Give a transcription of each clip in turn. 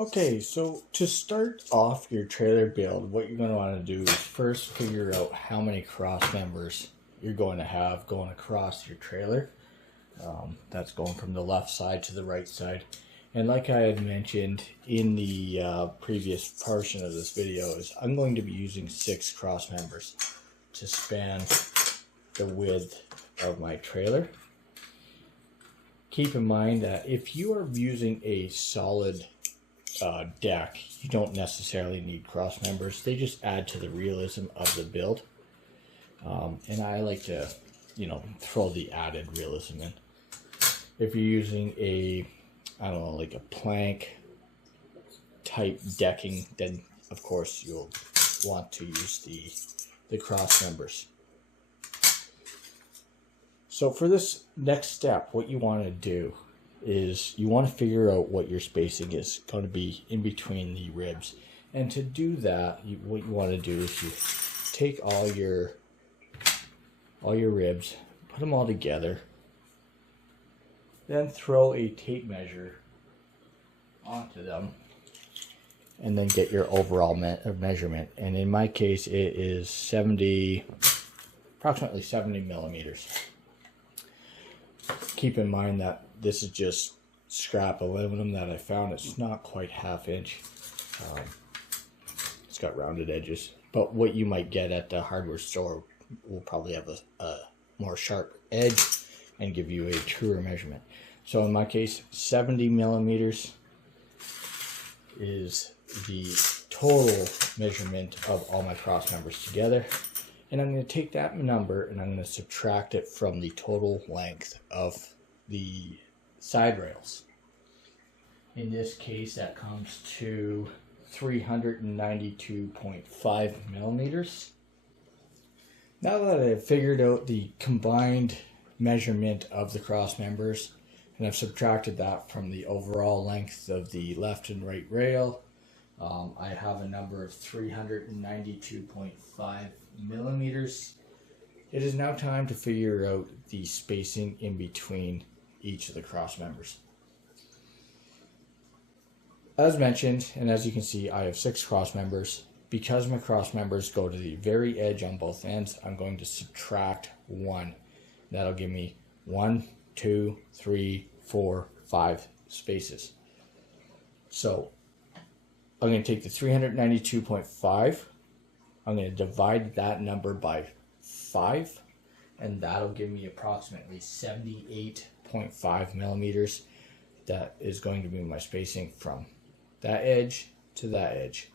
Okay, so to start off your trailer build, what you're going to want to do is first figure out how many cross members you're going to have going across your trailer. That's going from the left side to the right side. And like I had mentioned in the previous portion of this video, is I'm going to be using 6 cross members to span the width of my trailer. Keep in mind that if you are using a solid deck, you don't necessarily need cross members. They just add to the realism of the build. And I like to, throw the added realism in. If you're using a, like a plank type decking, then of course you'll want to use the cross members. So for this next step, what you want to do is you want to figure out what your spacing is going to be in between the ribs. And to do that, what you want to do is you take all your ribs, put them all together, then throw a tape measure onto them, and then get your overall measurement. And in my case, it is approximately 70 millimeters. Keep in mind that this is just scrap aluminum that I found. It's not quite ½ inch. It's got rounded edges, but what you might get at the hardware store will probably have a more sharp edge and give you a truer measurement. So in my case, 70 millimeters is the total measurement of all my cross members together. And I'm going to take that number and I'm going to subtract it from the total length of the side rails. In this case, that comes to 392.5 millimeters. Now that I've figured out the combined measurement of the cross members, and I've subtracted that from the overall length of the left and right rail, I have a number of 392.5 millimeters. It is now time to figure out the spacing in between each of the cross members. As mentioned, and as you can see, I have 6 cross members. Because my cross members go to the very edge on both ends, I'm going to subtract 1. That'll give me 1, 2, 3, 4, 5 spaces. So I'm going to take the 392.5. I'm going to divide that number by 5, and that'll give me approximately 78.5 millimeters. That is going to be my spacing from that edge to that edge,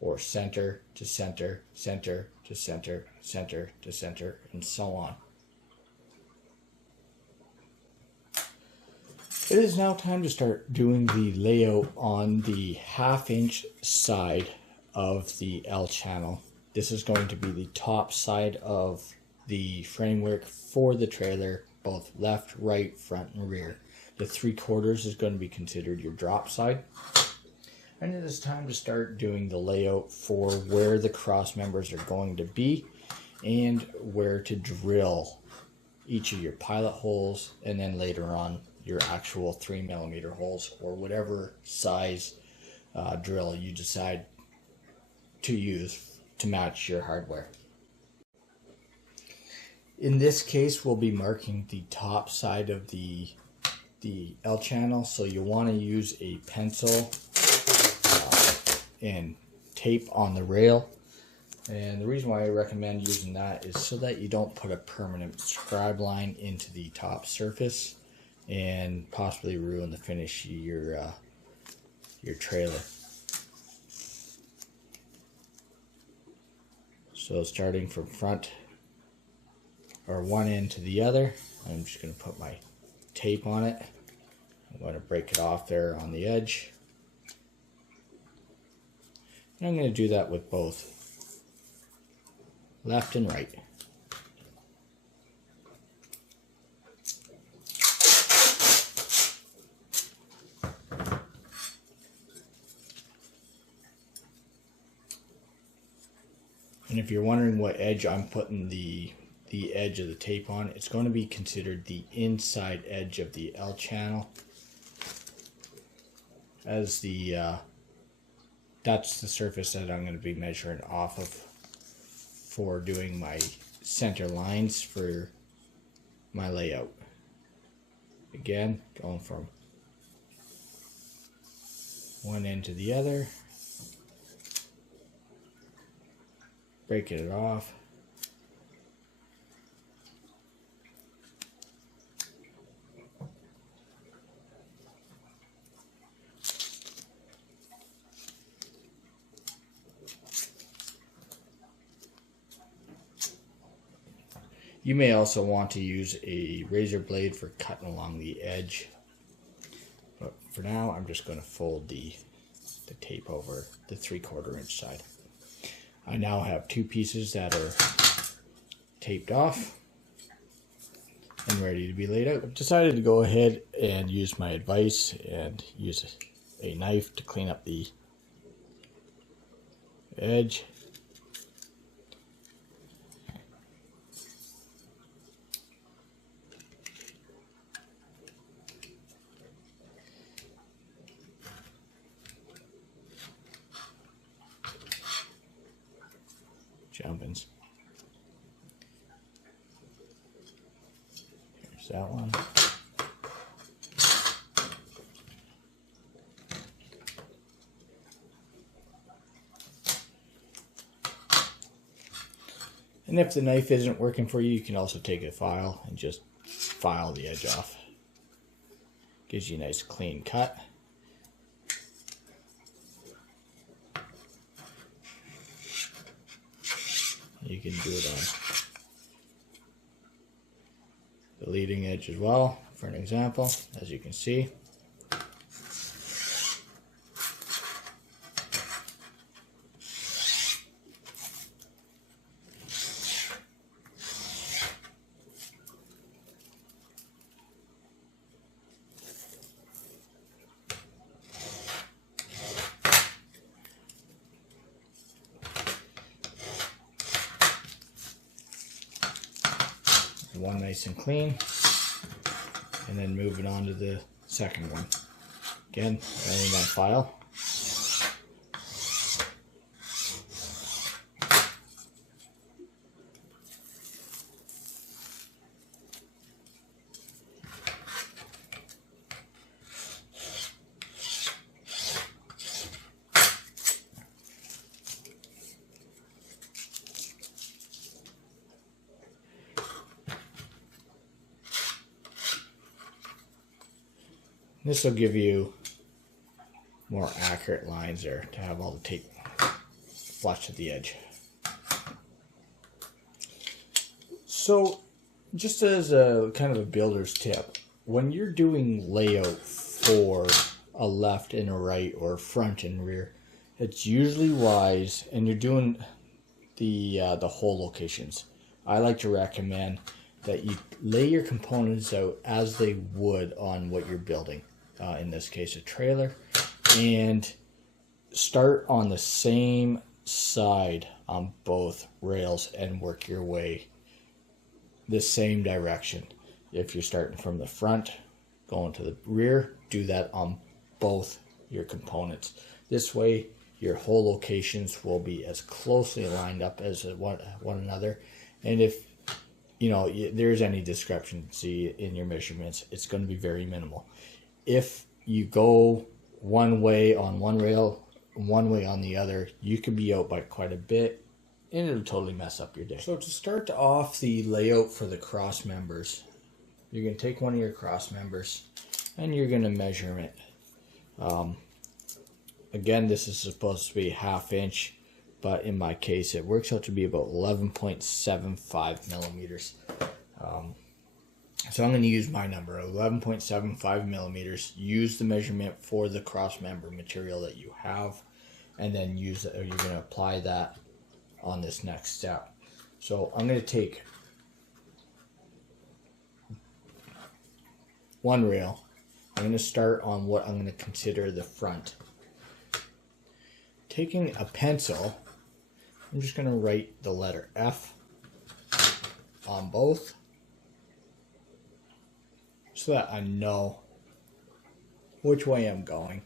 or center to center, center to center, center to center, and so on. It is now time to start doing the layout on the ½ inch side of the L channel. This is going to be the top side of the framework for the trailer, both left, right, front, and rear. The 3/4 is going to be considered your drop side. And it is time to start doing the layout for where the cross members are going to be and where to drill each of your pilot holes, and then later on your actual 3mm holes, or whatever size drill you decide to use to match your hardware. In this case, we'll be marking the top side of the L channel, so you want to use a pencil and tape on the rail. And the reason why I recommend using that is so that you don't put a permanent scribe line into the top surface and possibly ruin the finish of your trailer. So starting from front, or one end to the other, I'm just going to put my tape on it. I'm going to break it off there on the edge. And I'm going to do that with both left and right. And if you're wondering what edge I'm putting the edge of the tape on, it's going to be considered the inside edge of the L channel, as the that's the surface that I'm going to be measuring off of for doing my center lines for my layout. Again, going from one end to the other, breaking it off. You may also want to use a razor blade for cutting along the edge. But for now, I'm just going to fold the tape over the 3/4 inch side. I now have two pieces that are taped off and ready to be laid out. I've decided to go ahead and use my advice and use a knife to clean up the edge. Jumpins. Here's that one. And if the knife isn't working for you, you can also take a file and just file the edge off. Gives you a nice clean cut. You can do it on the leading edge as well, for an example, as you can see. One nice and clean, and then moving on to the second one. Again, laying that file. This will give you more accurate lines there to have all the tape flush at the edge. So, just as a kind of a builder's tip, when you're doing layout for a left and a right or front and rear, it's usually wise, and you're doing the hole locations, I like to recommend that you lay your components out as they would on what you're building. In this case, a trailer, and start on the same side on both rails and work your way the same direction. If you're starting from the front going to the rear, do that on both your components. This way your hole locations will be as closely lined up as one another, and if there's any discrepancy in your measurements, it's going to be very minimal. If you go one way on one rail, one way on the other, you could be out by quite a bit, and it'll totally mess up your day. So to start off the layout for the cross members, you're going to take one of your cross members and you're going to measure it. Again, this is supposed to be 1/2 inch, but in my case it works out to be about 11.75 millimeters. So I'm going to use my number, 11.75 millimeters. Use the measurement for the cross member material that you have, and then you're going to apply that on this next step. So I'm going to take one rail. I'm going to start on what I'm going to consider the front. Taking a pencil, I'm just going to write the letter F on both, so that I know which way I'm going.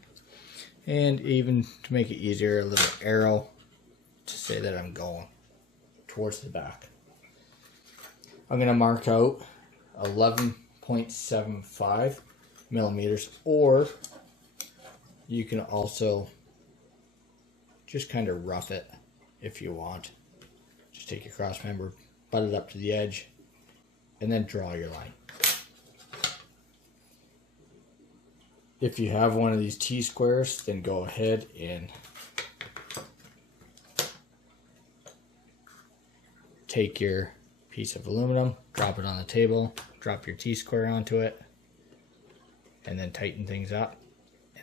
And even to make it easier, a little arrow to say that I'm going towards the back. I'm going to mark out 11.75 millimeters, or you can also just kind of rough it if you want. Just take your cross member, butt it up to the edge, and then draw your line. If you have one of these T-squares, then go ahead and take your piece of aluminum, drop it on the table, drop your T-square onto it, and then tighten things up,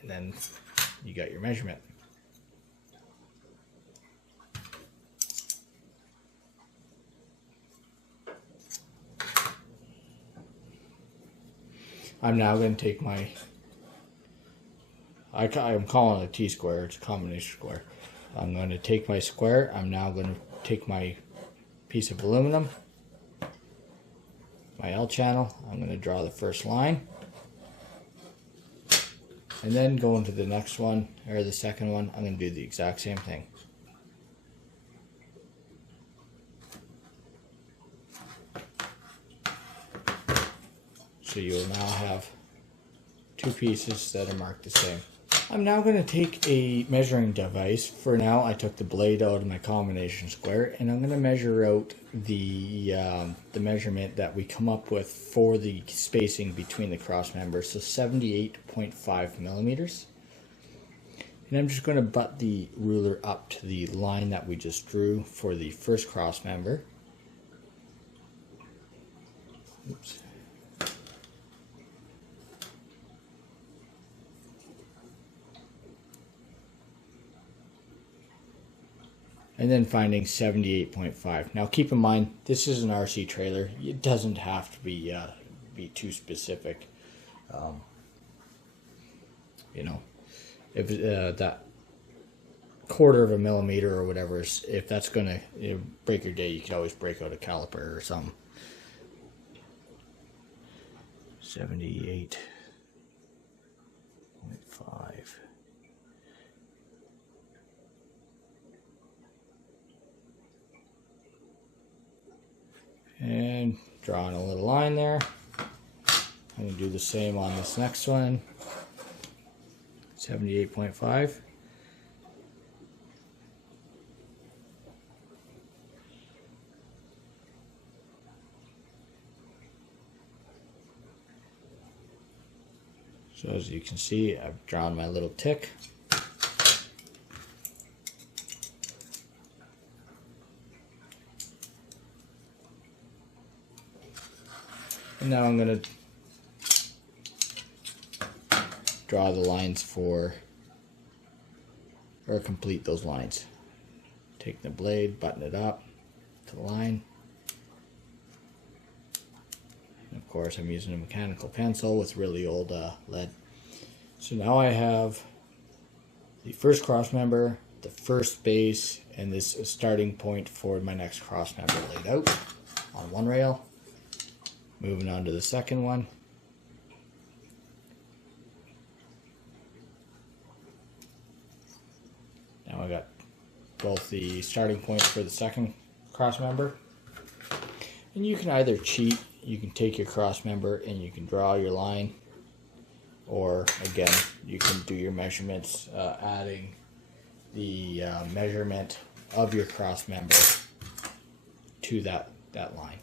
and then you got your measurement. I'm now going to take my, I'm calling it a T-square, it's a combination square. I'm going to take my square, I'm now going to take my piece of aluminum, my L channel, I'm going to draw the first line, and then go into the next one, or the second one, I'm going to do the exact same thing. So you will now have two pieces that are marked the same. I'm now going to take a measuring device. For now, I took the blade out of my combination square, and I'm going to measure out the measurement that we come up with for the spacing between the cross members, so 78.5 millimeters. And I'm just going to butt the ruler up to the line that we just drew for the first cross member. Oops. And then finding 78.5. Now keep in mind, this is an RC trailer. It doesn't have to be too specific. You know, if that quarter of a millimeter or whatever, if that's gonna break your day, you can always break out a caliper or something. 78.5. And drawing a little line there. I'm going to do the same on this next one. 78.5. So as you can see, I've drawn my little tick. And now I'm going to draw the lines for, or complete those lines. Take the blade, button it up to the line. And of course I'm using a mechanical pencil with really old lead. So now I have the first cross member, the first base, and this starting point for my next cross member laid out on one rail. Moving on to the second one. Now I got both the starting points for the second cross member. And you can either cheat, you can take your cross member and you can draw your line, or again, you can do your measurements, adding the measurement of your cross member to that line.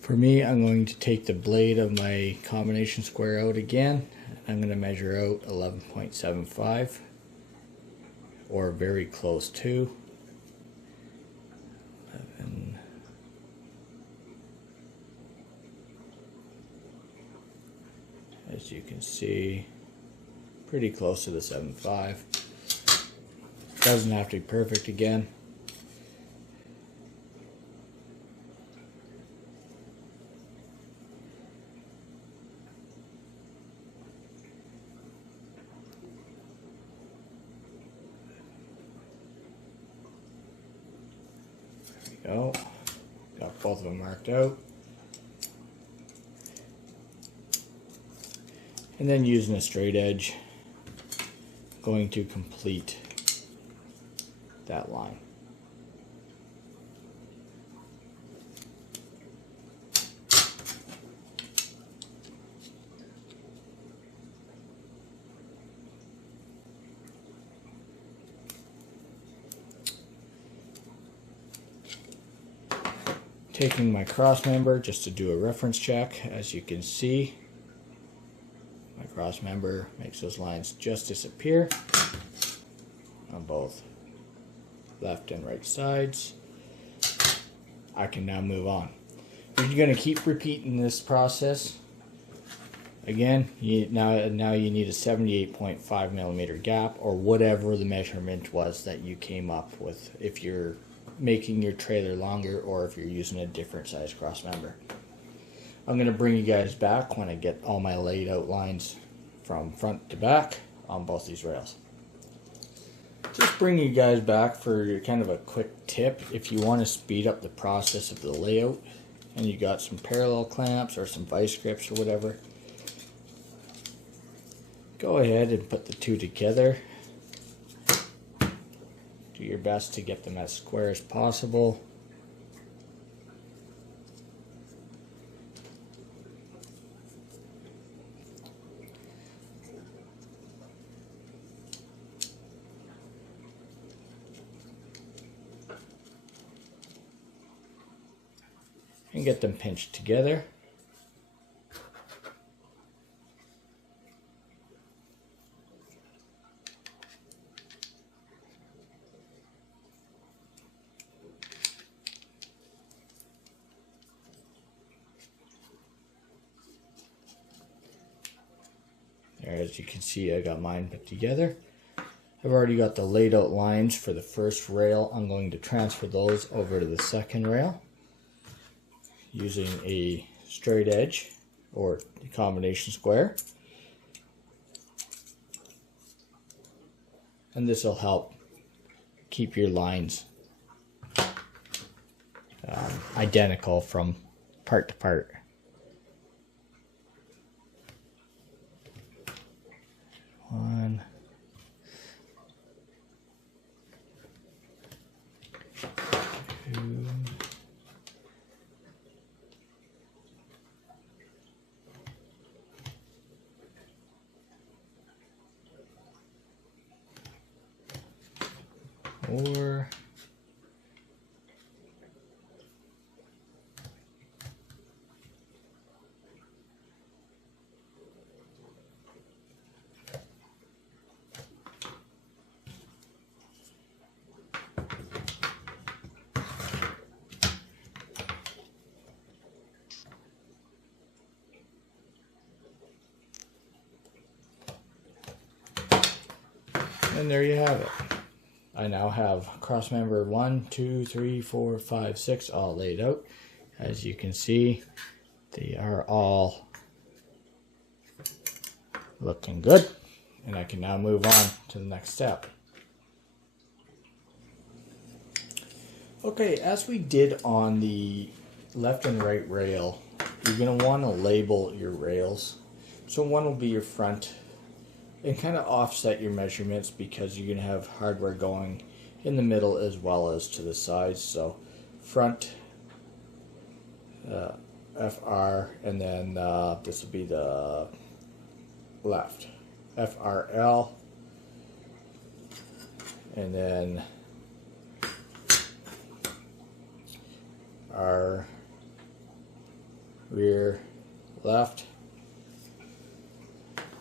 For me, I'm going to take the blade of my combination square out again. I'm going to measure out 11.75, or very close to. 11. As you can see, pretty close to the 7.5. Doesn't have to be perfect again. Go. Got both of them marked out. And then using a straight edge, going to complete that line. Taking my cross member just to do a reference check. As you can see, my cross member makes those lines just disappear on both left and right sides. I can now move on. If you're going to keep repeating this process, again, now you need a 78.5 millimeter gap, or whatever the measurement was that you came up with, if you're making your trailer longer or if you're using a different size cross member. I'm going to bring you guys back when I get all my laid out lines from front to back on both these rails. Just bring you guys back for kind of a quick tip. If you want to speed up the process of the layout and you got some parallel clamps or some vice grips or whatever, go ahead and put the two together. Do your best to get them as square as possible. And get them pinched together. There, as you can see, I got mine put together. I've already got the laid out lines for the first rail. I'm going to transfer those over to the second rail using a straight edge or combination square. And this will help keep your lines identical from part to part. One, two, four, and there you have it. I now have cross member 1, 2, 3, 4, 5, 6 all laid out. As you can see, they are all looking good, and I can now move on to the next step. Okay, as we did on the left and right rail, you're going to want to label your rails. So one will be your front, and kind of offset your measurements because you're going to have hardware going in the middle as well as to the sides. So front FR, and then this will be the left FRL, and then our rear left,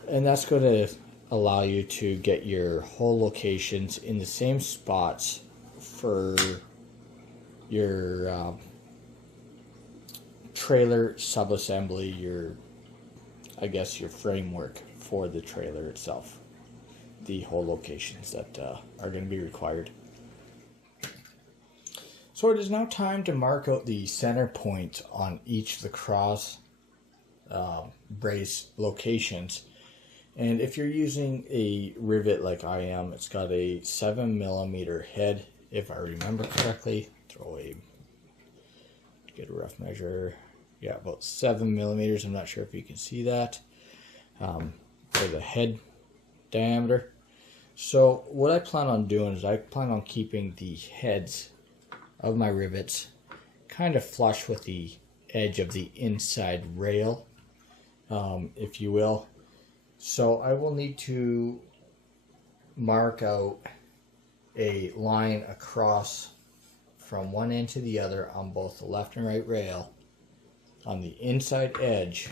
and that's going to allow you to get your hole locations in the same spots for your trailer subassembly, I guess your framework for the trailer itself, the hole locations that are going to be required. So it is now time to mark out the center point on each of the cross brace locations. And if you're using a rivet like I am, it's got a 7mm head, if I remember correctly. Get a rough measure. Yeah, about 7mm. I'm not sure if you can see that. or the head diameter. So what I plan on doing is I plan on keeping the heads of my rivets kind of flush with the edge of the inside rail, if you will. So I will need to mark out a line across from one end to the other on both the left and right rail on the inside edge.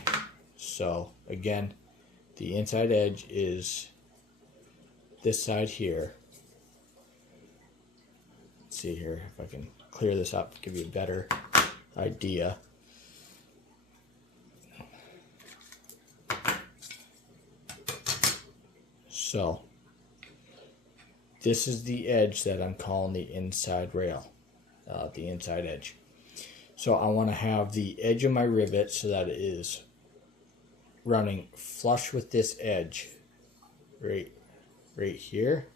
So again, the inside edge is this side here. Let's see here if I can clear this up to give you a better idea. So this is the edge that I'm calling the inside rail, the inside edge. So I want to have the edge of my rivet so that it is running flush with this edge right here.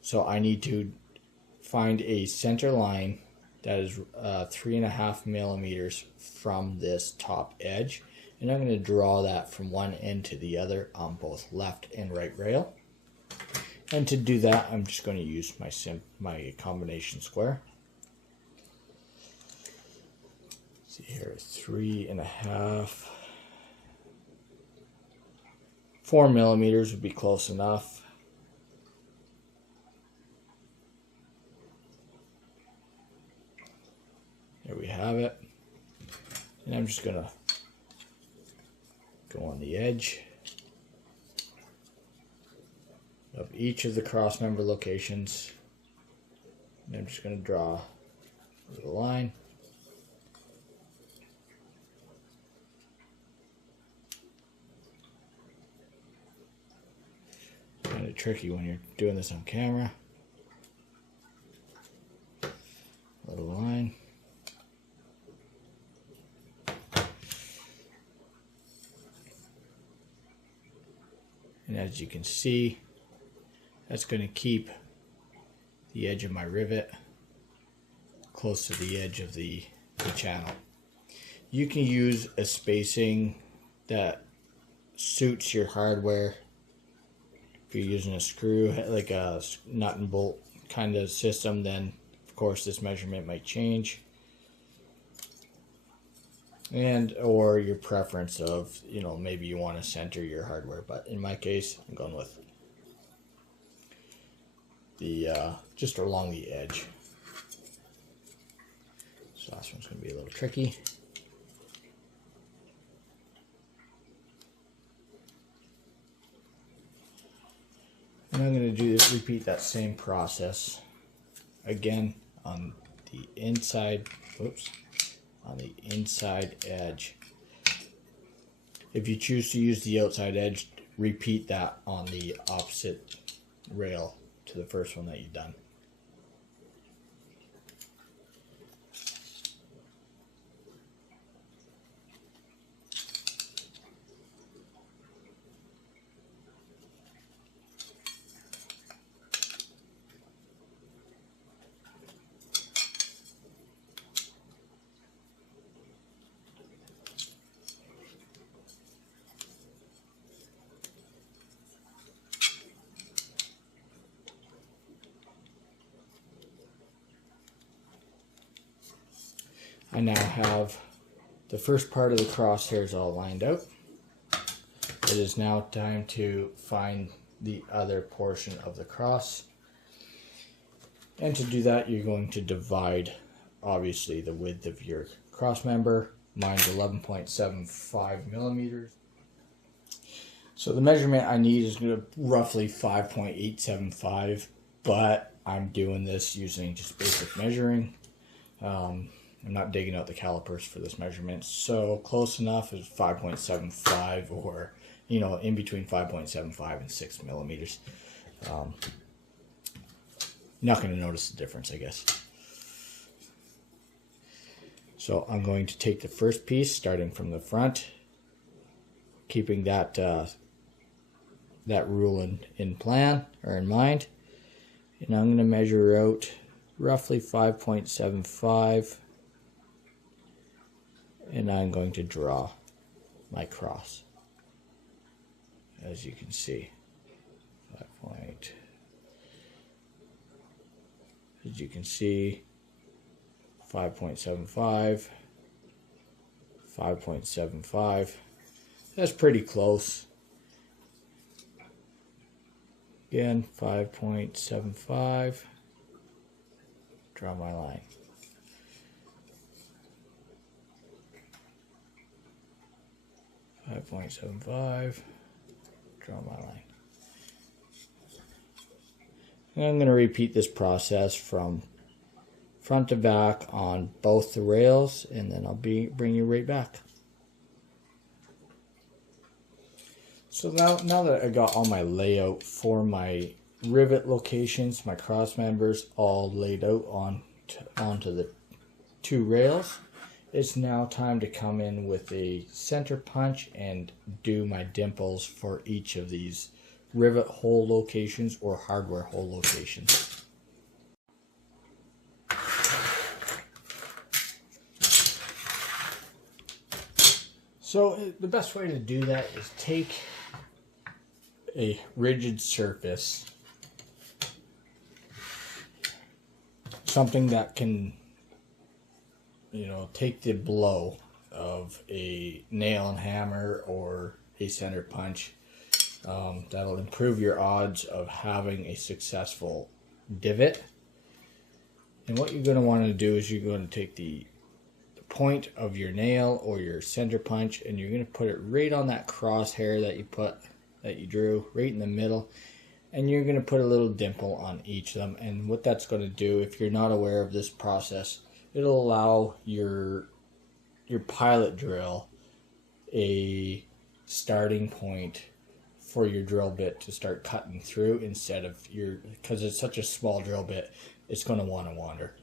So I need to find a center line that is 3.5 millimeters from this top edge, and I'm going to draw that from one end to the other on both left and right rail. And to do that, I'm just going to use my combination square. See here, 3.5, 4 millimeters would be close enough. There we have it. And I'm just going to go on the edge of each of the cross member locations. And I'm just going to draw a little line. Kind of tricky when you're doing this on camera. Little line. And as you can see, that's going to keep the edge of my rivet close to the edge of the channel. You can use a spacing that suits your hardware. If you're using a screw, like a nut and bolt kind of system, then of course this measurement might change. And or your preference of, you know, maybe you want to center your hardware, but in my case I'm going with the just along the edge. This last one's going to be a little tricky. And I'm going to repeat that same process again on the inside. Whoops. On the inside edge. If you choose to use the outside edge, repeat that on the opposite rail to the first one that you've done. I now have the first part of the crosshairs all lined out. It is now time to find the other portion of the cross. And to do that, you're going to divide, obviously, the width of your cross member. Mine's 11.75 millimeters. So the measurement I need is roughly 5.875, but I'm doing this using just basic measuring. I'm not digging out the calipers for this measurement, so close enough is 5.75, or, you know, in between 5.75 and 6 millimeters. You're not going to notice the difference, I guess. So I'm going to take the first piece, starting from the front, keeping that that rule in plan or in mind, and I'm going to measure out roughly 5.75. And I'm going to draw my cross. as you can see. 5 point. As you can see, 5.75, 5.75. That's pretty close. Again, 5.75. Draw my line. .75. Draw my line. And I'm going to repeat this process from front to back on both the rails, and then I'll bring you right back. So now that I got all my layout for my rivet locations, my cross members all laid out onto the 2 rails, it's now time to come in with a center punch and do my dimples for each of these rivet hole locations or hardware hole locations. So the best way to do that is take a rigid surface, something that can, take the blow of a nail and hammer or a center punch. That'll improve your odds of having a successful divot. And what you're going to want to do is you're going to take the point of your nail or your center punch, and you're going to put it right on that crosshair that you drew right in the middle, and you're going to put a little dimple on each of them. And what that's going to do, if you're not aware of this process, it'll allow your pilot drill a starting point for your drill bit to start cutting through, instead of because it's such a small drill bit, it's going to want to wander.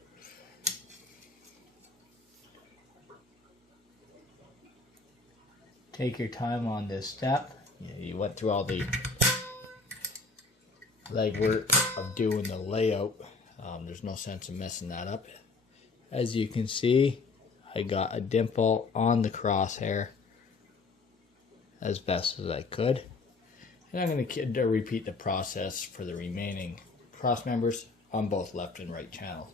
Take your time on this step. You went through all the legwork of doing the layout. There's no sense in messing that up. As you can see, I got a dimple on the crosshair as best as I could. And I'm going to repeat the process for the remaining cross members on both left and right channel.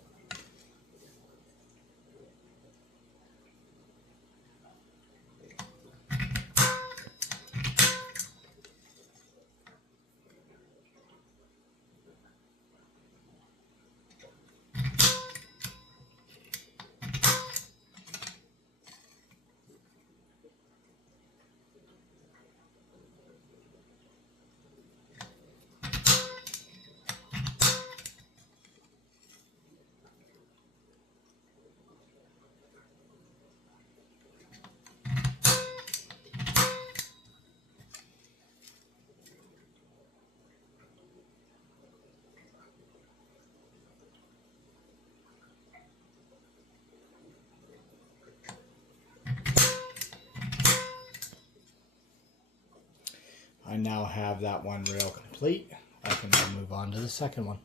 I now have that one rail complete. I can now move on to the second one.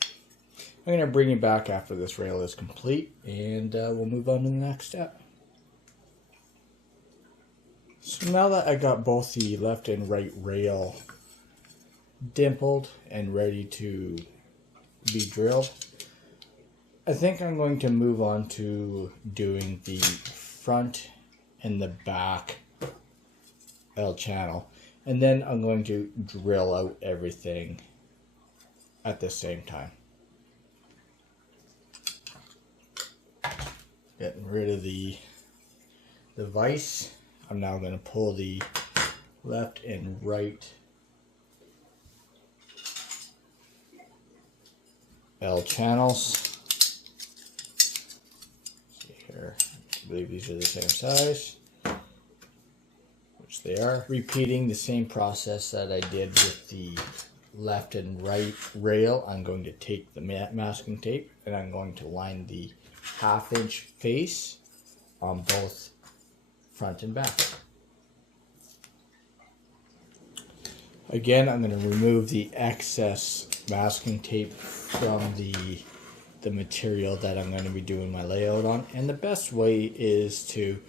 I'm going to bring you back after this rail is complete, and we'll move on to the next step. So now that I got both the left and right rail dimpled and ready to be drilled, I think I'm going to move on to doing the front and the back L channel. And then I'm going to drill out everything at the same time. Getting rid of the vise. I'm now going to pull the left and right L channels. See here, I believe these are the same size. Which they are. Repeating the same process that I did with the left and right rail, I'm going to take the masking tape and I'm going to line the 1/2 inch face on both front and back. Again, I'm going to remove the excess masking tape from the material that I'm going to be doing my layout on, and the best way is to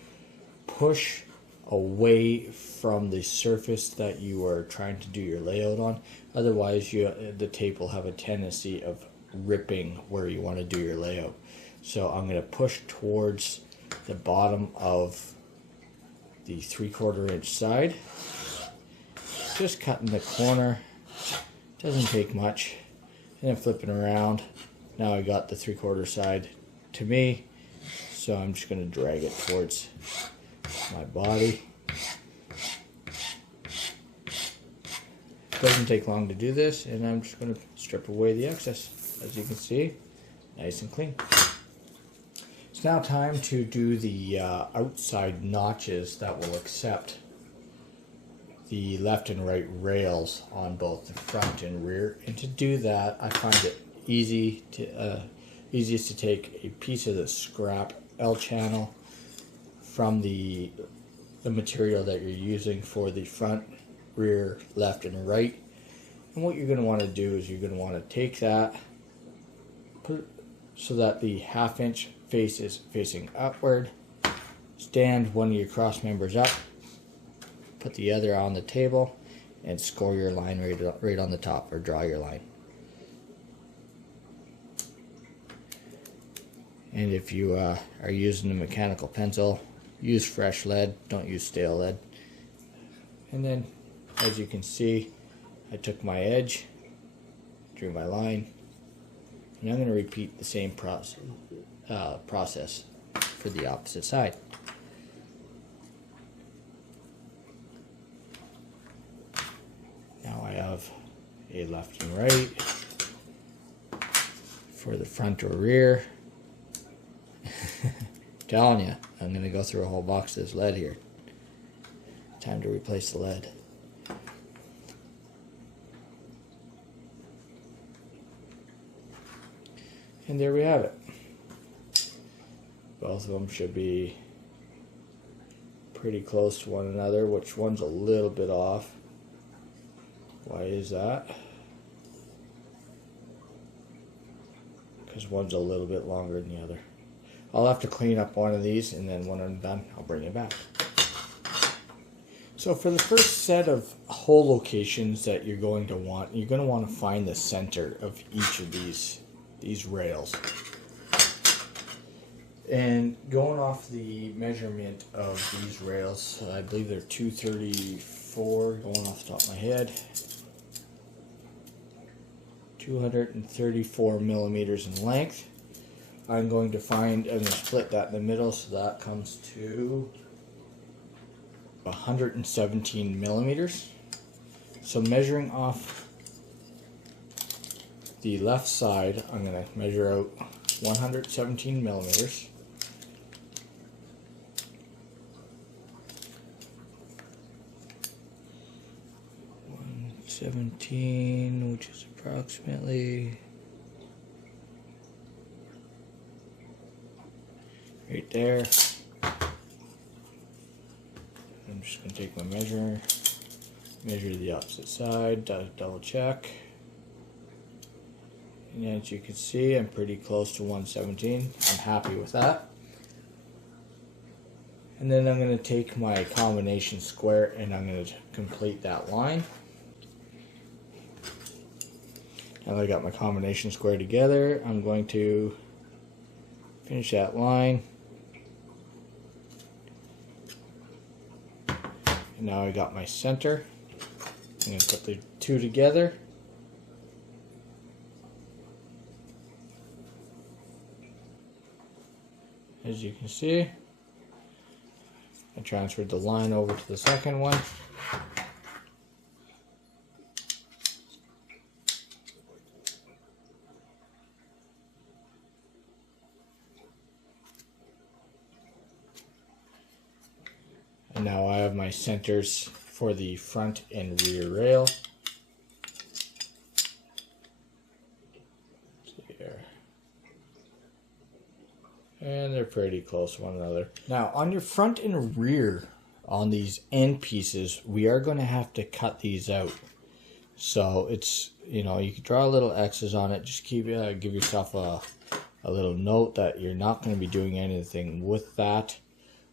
push away from the surface that you are trying to do your layout on. Otherwise, the tape will have a tendency of ripping where you want to do your layout. So I'm going to push towards the bottom of the 3/4 inch side, just cutting the corner. Doesn't take much, and then flipping around. Now I got the 3/4 side to me, so I'm just going to drag it towards my body. Doesn't take long to do this, and I'm just going to strip away the excess. As you can see, nice and clean. It's now time to do the outside notches that will accept the left and right rails on both the front and rear. And to do that, I find it easiest to take a piece of the scrap L channel from the material that you're using for the front, rear, left, and right. And what you're going to want to do is you're going to want to take that, put it so that the 1/2 inch face is facing upward, stand one of your cross members up, put the other on the table, and score your line right on the top, or draw your line. And if you are using a mechanical pencil, use fresh lead, don't use stale lead. And then, as you can see, I took my edge, drew my line, and I'm going to repeat the same process for the opposite side. Now I have a left and right for the front or rear. Telling you, I'm going to go through a whole box of this lead here. Time to replace the lead. And there we have it. Both of them should be pretty close to one another, which one's a little bit off. Why is that? Because one's a little bit longer than the other. I'll have to clean up one of these, and then when I'm done, I'll bring it back. So for the first set of hole locations that you're going to want to find the center of each of these rails. And going off the measurement of these rails, I believe they're 234, going off the top of my head. 234 millimeters in length. I'm going to split that in the middle, so that comes to 117 millimeters. So measuring off the left side, I'm going to measure out 117 millimeters. Which is approximately right there. I'm just going to take my measure the opposite side, double check. And as you can see, I'm pretty close to 117. I'm happy with that. And then I'm going to take my combination square and I'm going to complete that line. Now that I got my combination square together, I'm going to finish that line. And now I got my center. I'm going to put the two together. As you can see, I transferred the line over to the second one. And now I have my centers for the front and rear rail. There. And they're pretty close to one another. Now on your front and rear, on these end pieces, we are going to have to cut these out. So it's, you can draw little X's on it. Just give yourself a little note that you're not going to be doing anything with that.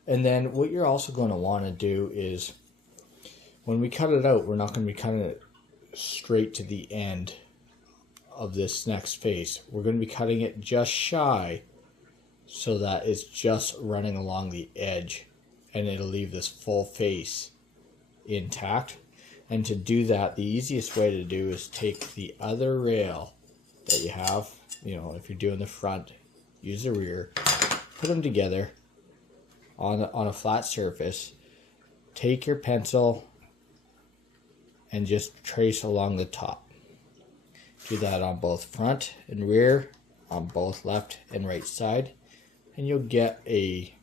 And then what you're also going to want to do is, when we cut it out, we're not going to be cutting it straight to the end of this next face. We're going to be cutting it just shy so that it's just running along the edge, and it'll leave this full face intact. And to do that, the easiest way to do is take the other rail that you have, you know, if you're doing the front, use the rear, put them together on a flat surface, take your pencil and just trace along the top. Do that on both front and rear, on both left and right side, and you'll get a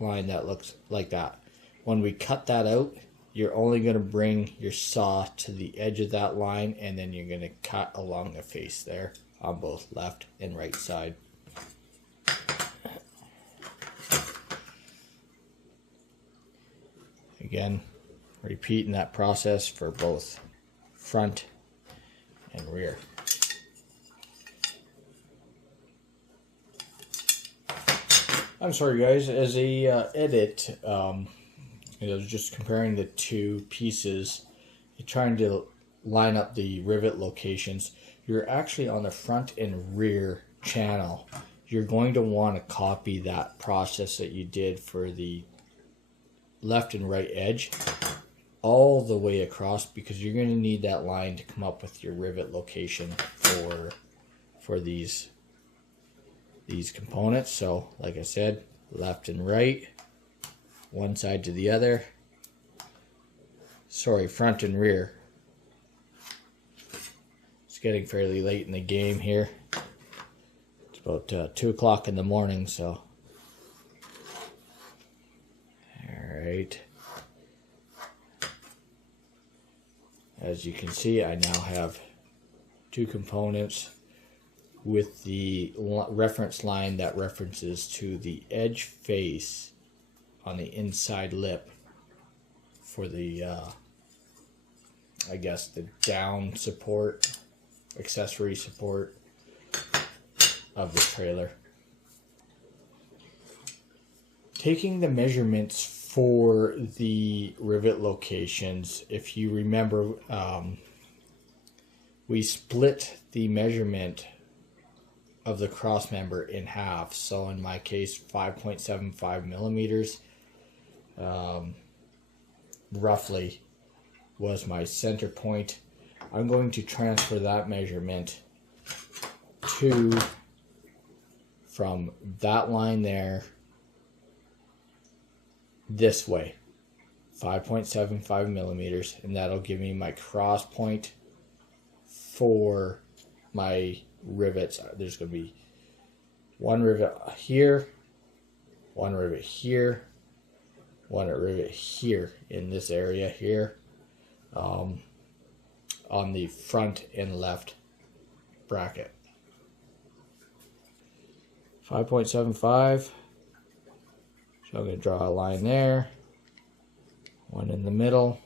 line that looks like that. When we cut that out, you're only going to bring your saw to the edge of that line, and then you're going to cut along the face there on both left and right side. Again, repeating that process for both front and rear. I'm sorry guys, as a edit, I was just comparing the two pieces, trying to line up the rivet locations. You're actually on the front and rear channel. You're going to want to copy that process that you did for the left and right edge all the way across, because you're going to need that line to come up with your rivet location for these components. So like I said, left and right, one side to the other, sorry, front and rear. It's getting fairly late in the game here. It's about 2 o'clock in the morning, so alright. As you can see, I now have two components with the reference line that references to the edge face on the inside lip for the I guess the down support, accessory support of the trailer. Taking the measurements for the rivet locations, if you remember, we split the measurement of the cross member in half. So in my case, 5.75 millimeters roughly was my center point. I'm going to transfer that measurement from that line there this way, 5.75 millimeters, and that'll give me my cross point for my rivets. There's going to be one rivet here, one rivet here, one rivet here in this area here, on the front and left bracket. 5.75. So I'm going to draw a line there, one in the middle,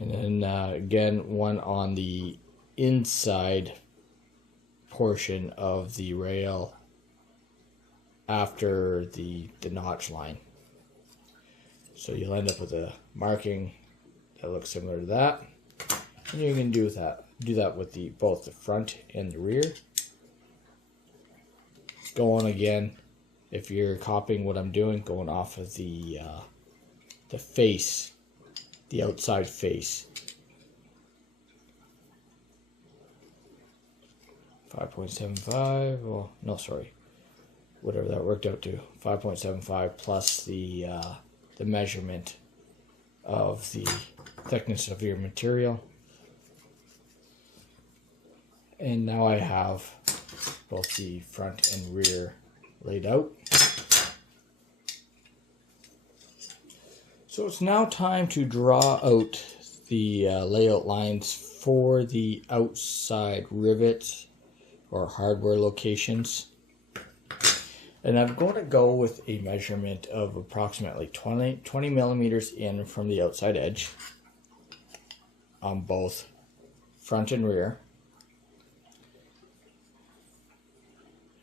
and then again one on the inside portion of the rail after the notch line. So you'll end up with a marking that looks similar to that, and you're going to do that with both the front and the rear. Go on again. If you're copying what I'm doing, going off of the face, the outside face. 5.75, well, no, sorry, whatever that worked out to, 5.75 plus the measurement of the thickness of your material. And now I have both the front and rear laid out. So it's now time to draw out the layout lines for the outside rivets or hardware locations. And I'm going to go with a measurement of approximately 20 millimeters in from the outside edge on both front and rear.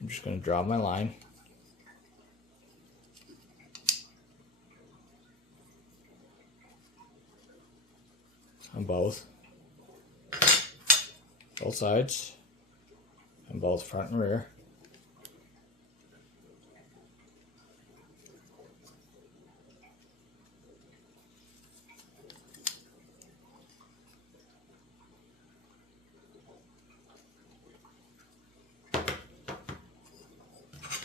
I'm just going to draw my line. On both sides, and both front and rear.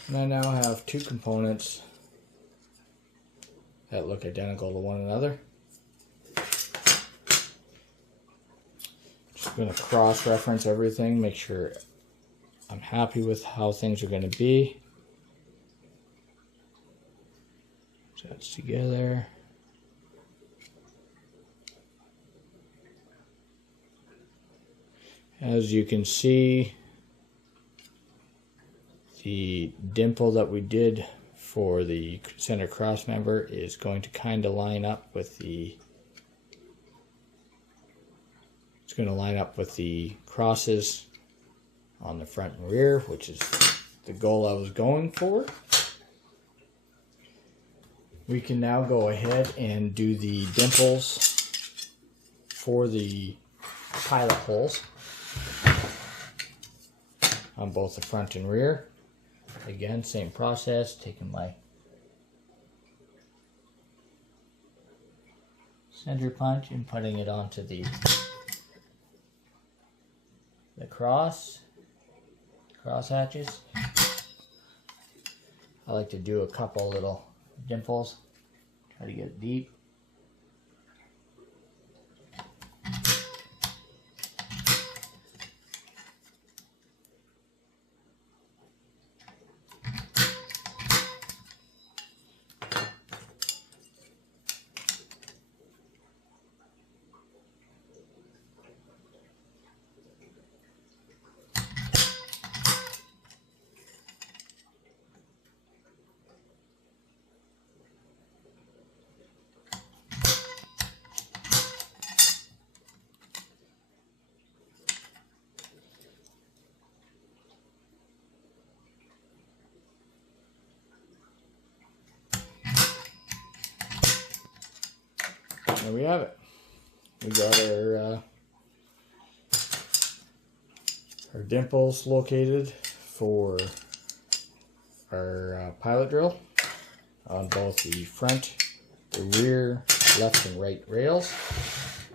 And I now have two components that look identical to one another. Just going to cross-reference everything, make sure I'm happy with how things are going to be. So that's together. As you can see, the dimple that we did for the center cross member is going to kind of line up with the crosses on the front and rear, which is the goal I was going for. We can now go ahead and do the dimples for the pilot holes on both the front and rear. Again, same process, taking my center punch and putting it onto the cross hatches. I like to do a couple little dimples, try to get it deep. There we have it. We got our dimples located for our pilot drill on both the front, the rear, left and right rails.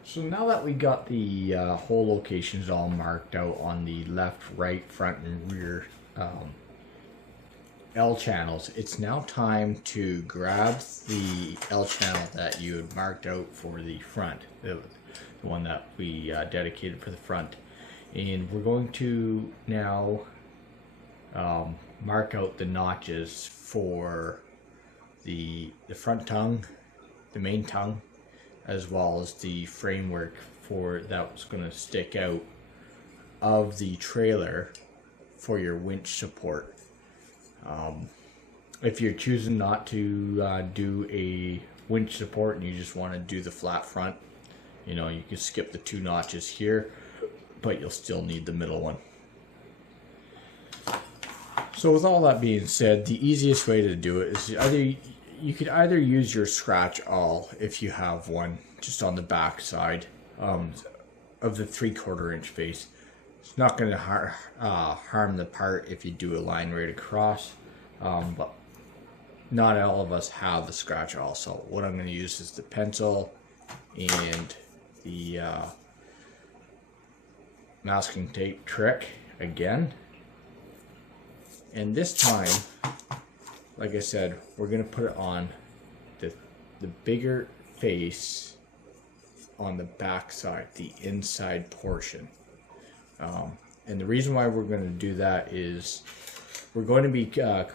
So now that we got the hole locations all marked out on the left, right, front and rear L channels, it's now time to grab the L channel that you had marked out for the front, the one that we dedicated for the front, and we're going to now mark out the notches for the front tongue, the main tongue, as well as the framework for that was going to stick out of the trailer for your winch support. If you're choosing not to do a winch support and you just want to do the flat front, you know, you can skip the two notches here, but you'll still need the middle one. So with all that being said, the easiest way to do it is you could either use your scratch awl if you have one just on the back side of the 3/4 inch face. It's not going to harm the part if you do a line right across, but not all of us have the scratch awl. So what I'm going to use is the pencil and the masking tape trick again. And this time, like I said, we're going to put it on the bigger face on the back side, the inside portion. And the reason why we're going to do that is we're going to be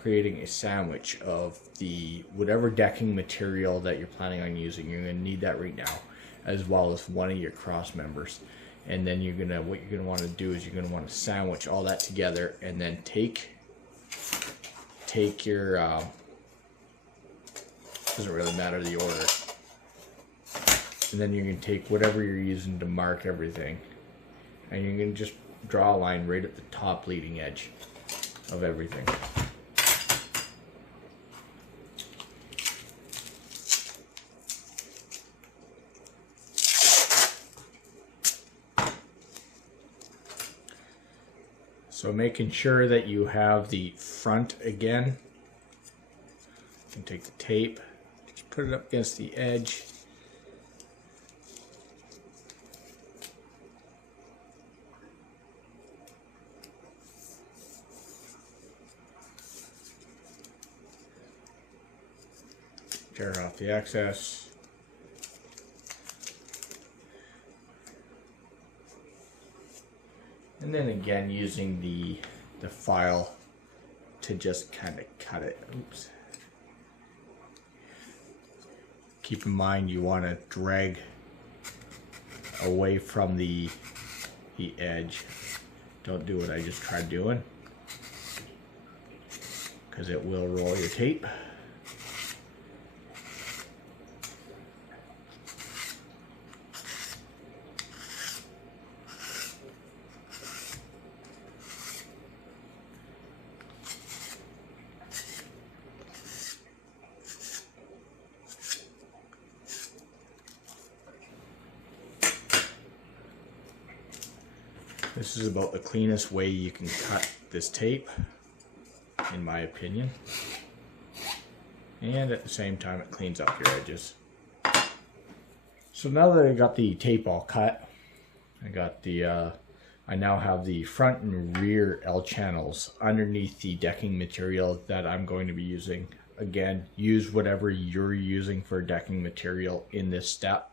creating a sandwich of the whatever decking material that you're planning on using. You're going to need that right now, as well as one of your cross members. And then what you're going to want to do is you're going to want to sandwich all that together, and then take your doesn't really matter the order. And then you can take whatever you're using to mark everything, and you can just draw a line right at the top leading edge. of everything. So making sure that you have the front again. You can take the tape, just put it up against the edge. Tear off the excess. And then again, using the file to just kind of cut it. Oops. Keep in mind you want to drag away from the edge. Don't do what I just tried doing, because it will roll your tape. This is about the cleanest way you can cut this tape, in my opinion. And at the same time, it cleans up your edges. So now that I got the tape all cut, I now have the front and rear L channels underneath the decking material that I'm going to be using. Again, use whatever you're using for decking material in this step.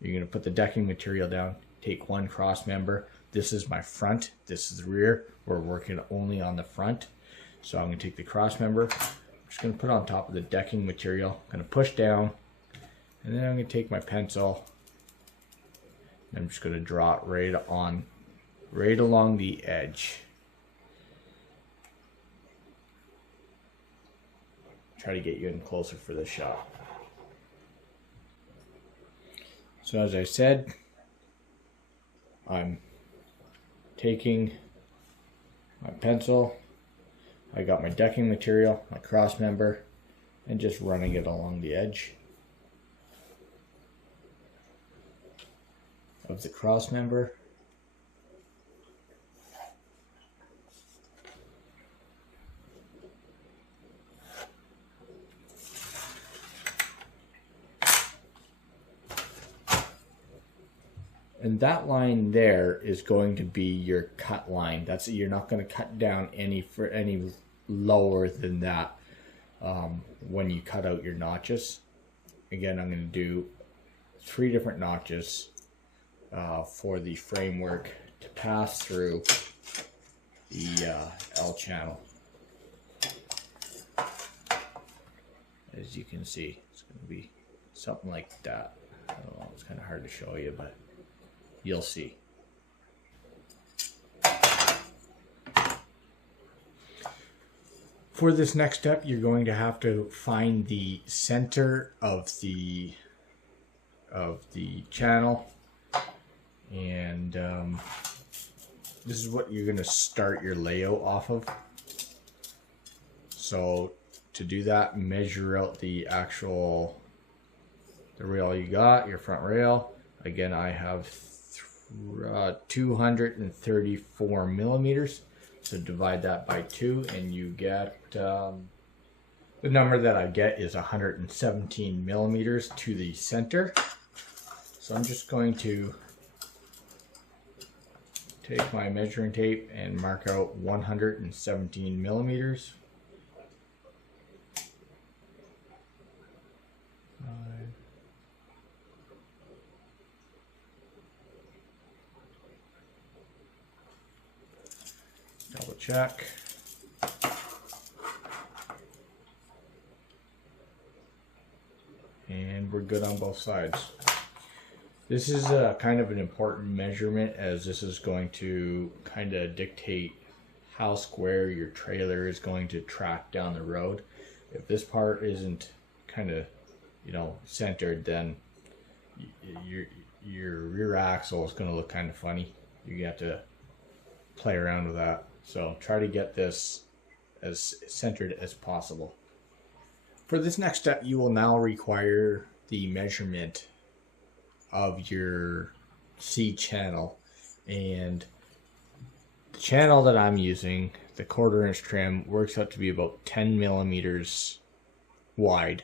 You're going to put the decking material down, take one cross member. This is my front, this is the rear. We're working only on the front. So I'm going to take the cross member, I'm just going to put it on top of the decking material, I'm going to push down, and then I'm going to take my pencil, and I'm just going to draw it right along the edge. Try to get you in closer for this shot. So as I said, I'm taking my pencil, I got my decking material, my cross member, and just running it along the edge of the cross member. And that line there is going to be your cut line. You're not going to cut down any lower than that when you cut out your notches. Again, I'm going to do 3 different notches for the framework to pass through the L channel. As you can see, it's going to be something like that. I don't know, it's kind of hard to show you, but you'll see. For this next step, you're going to have to find the center of the channel, and this is what you're going to start your layout off of. So to do that, measure out the rail you got, your front rail. Again, I have 234 millimeters, so divide that by 2 and you get the number that I get is 117 millimeters to the center. So I'm just going to take my measuring tape and mark out 117 millimeters. Double check. And we're good on both sides. This is kind of an important measurement, as this is going to kind of dictate how square your trailer is going to track down the road. If this part isn't kind of, centered, then your rear axle is going to look kind of funny. You have to play around with that. So try to get this as centered as possible. For this next step, you will now require the measurement of your C channel, and the channel that I'm using, the 1/4 inch trim, works out to be about 10 millimeters wide.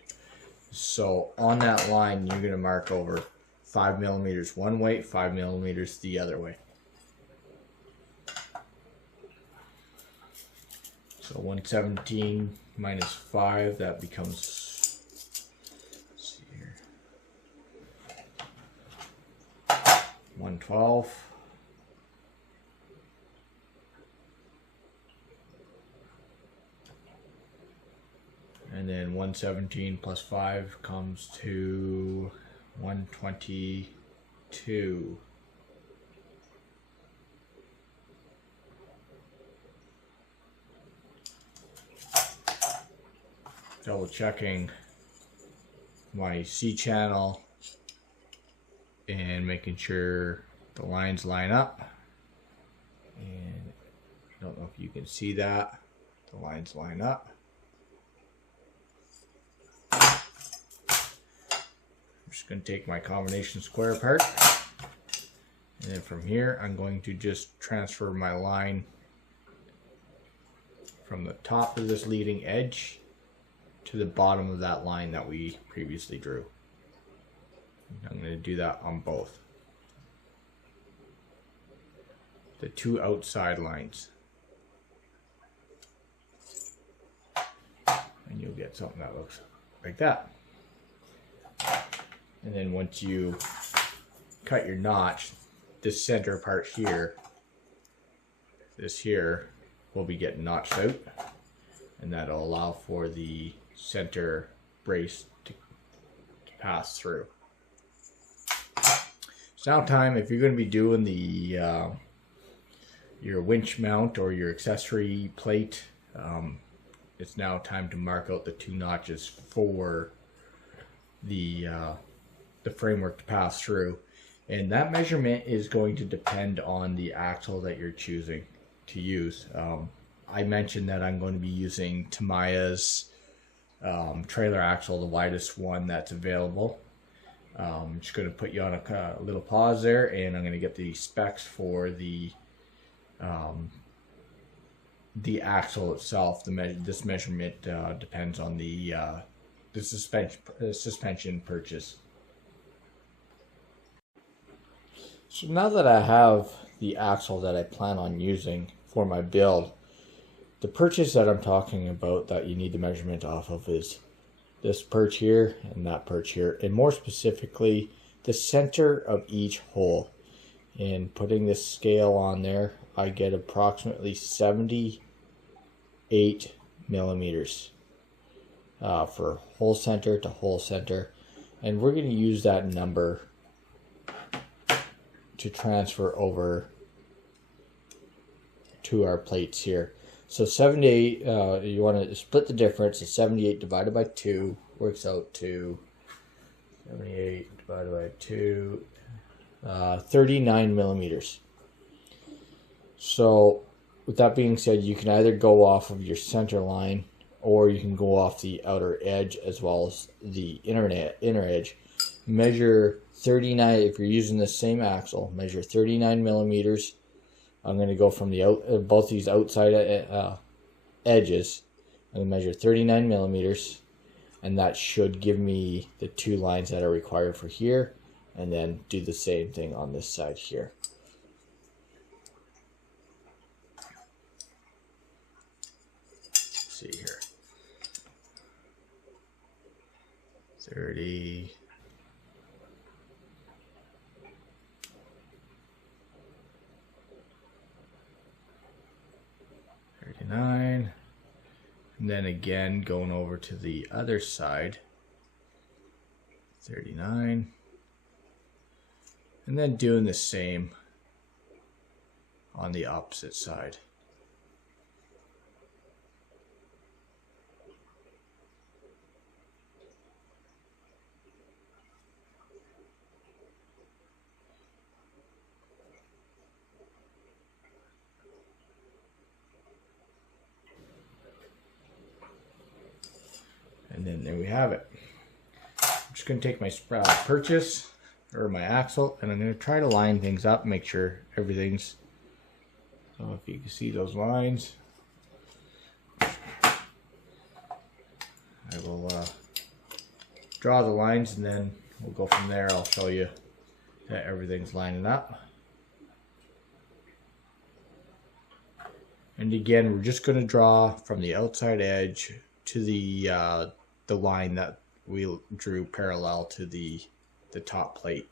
So on that line, you're going to mark over 5 millimeters one way, 5 millimeters the other way. So 117 minus 5, that becomes, let's see here, 112. And then 117 plus 5 comes to 122. Double checking my C channel and making sure the lines line up. And I don't know if you can see that. The lines line up. I'm just going to take my combination square apart. And then from here, I'm going to just transfer my line from the top of this leading edge to the bottom of that line that we previously drew. I'm going to do that on both. The two outside lines. And you'll get something that looks like that. And then once you cut your notch, this center part here, this here, will be getting notched out. And that'll allow for the center brace to pass through. It's now time, if you're going to be doing the your winch mount or your accessory plate, it's now time to mark out the 2 notches for the framework to pass through. And that measurement is going to depend on the axle that you're choosing to use. I mentioned that I'm going to be using Tamiya's trailer axle, the widest one that's available. I'm just going to put you on a little pause there, and I'm going to get the specs for the axle itself. This measurement depends on the suspension purchase. So now that I have the axle that I plan on using for my build, the purchase that I'm talking about that you need the measurement off of is this perch here and that perch here, and more specifically the center of each hole. And putting this scale on there, I get approximately 78 millimeters for hole center to hole center, and we're going to use that number to transfer over to our plates here. So 78, you want to split the difference. So 78 divided by 2 works out to 78 divided by 2, 39 millimeters. So with that being said, you can either go off of your center line, or you can go off the outer edge as well as the inner edge. Measure 39, if you're using the same axle, measure 39 millimeters. I'm going to go from the both these outside edges. I'm going to measure 39 millimeters, and that should give me the 2 lines that are required for here, and then do the same thing on this side here. Let's see here. 30. 39, and then again going over to the other side, 39, and then doing the same on the opposite side. then there we have it. I'm just going to take my purchase, or my axle, and I'm going to try to line things up, make sure everything's, so if you can see those lines, I will draw the lines, and then we'll go from there. I'll show you that everything's lining up. And again, we're just going to draw from the outside edge to the line that we drew parallel to the top plate.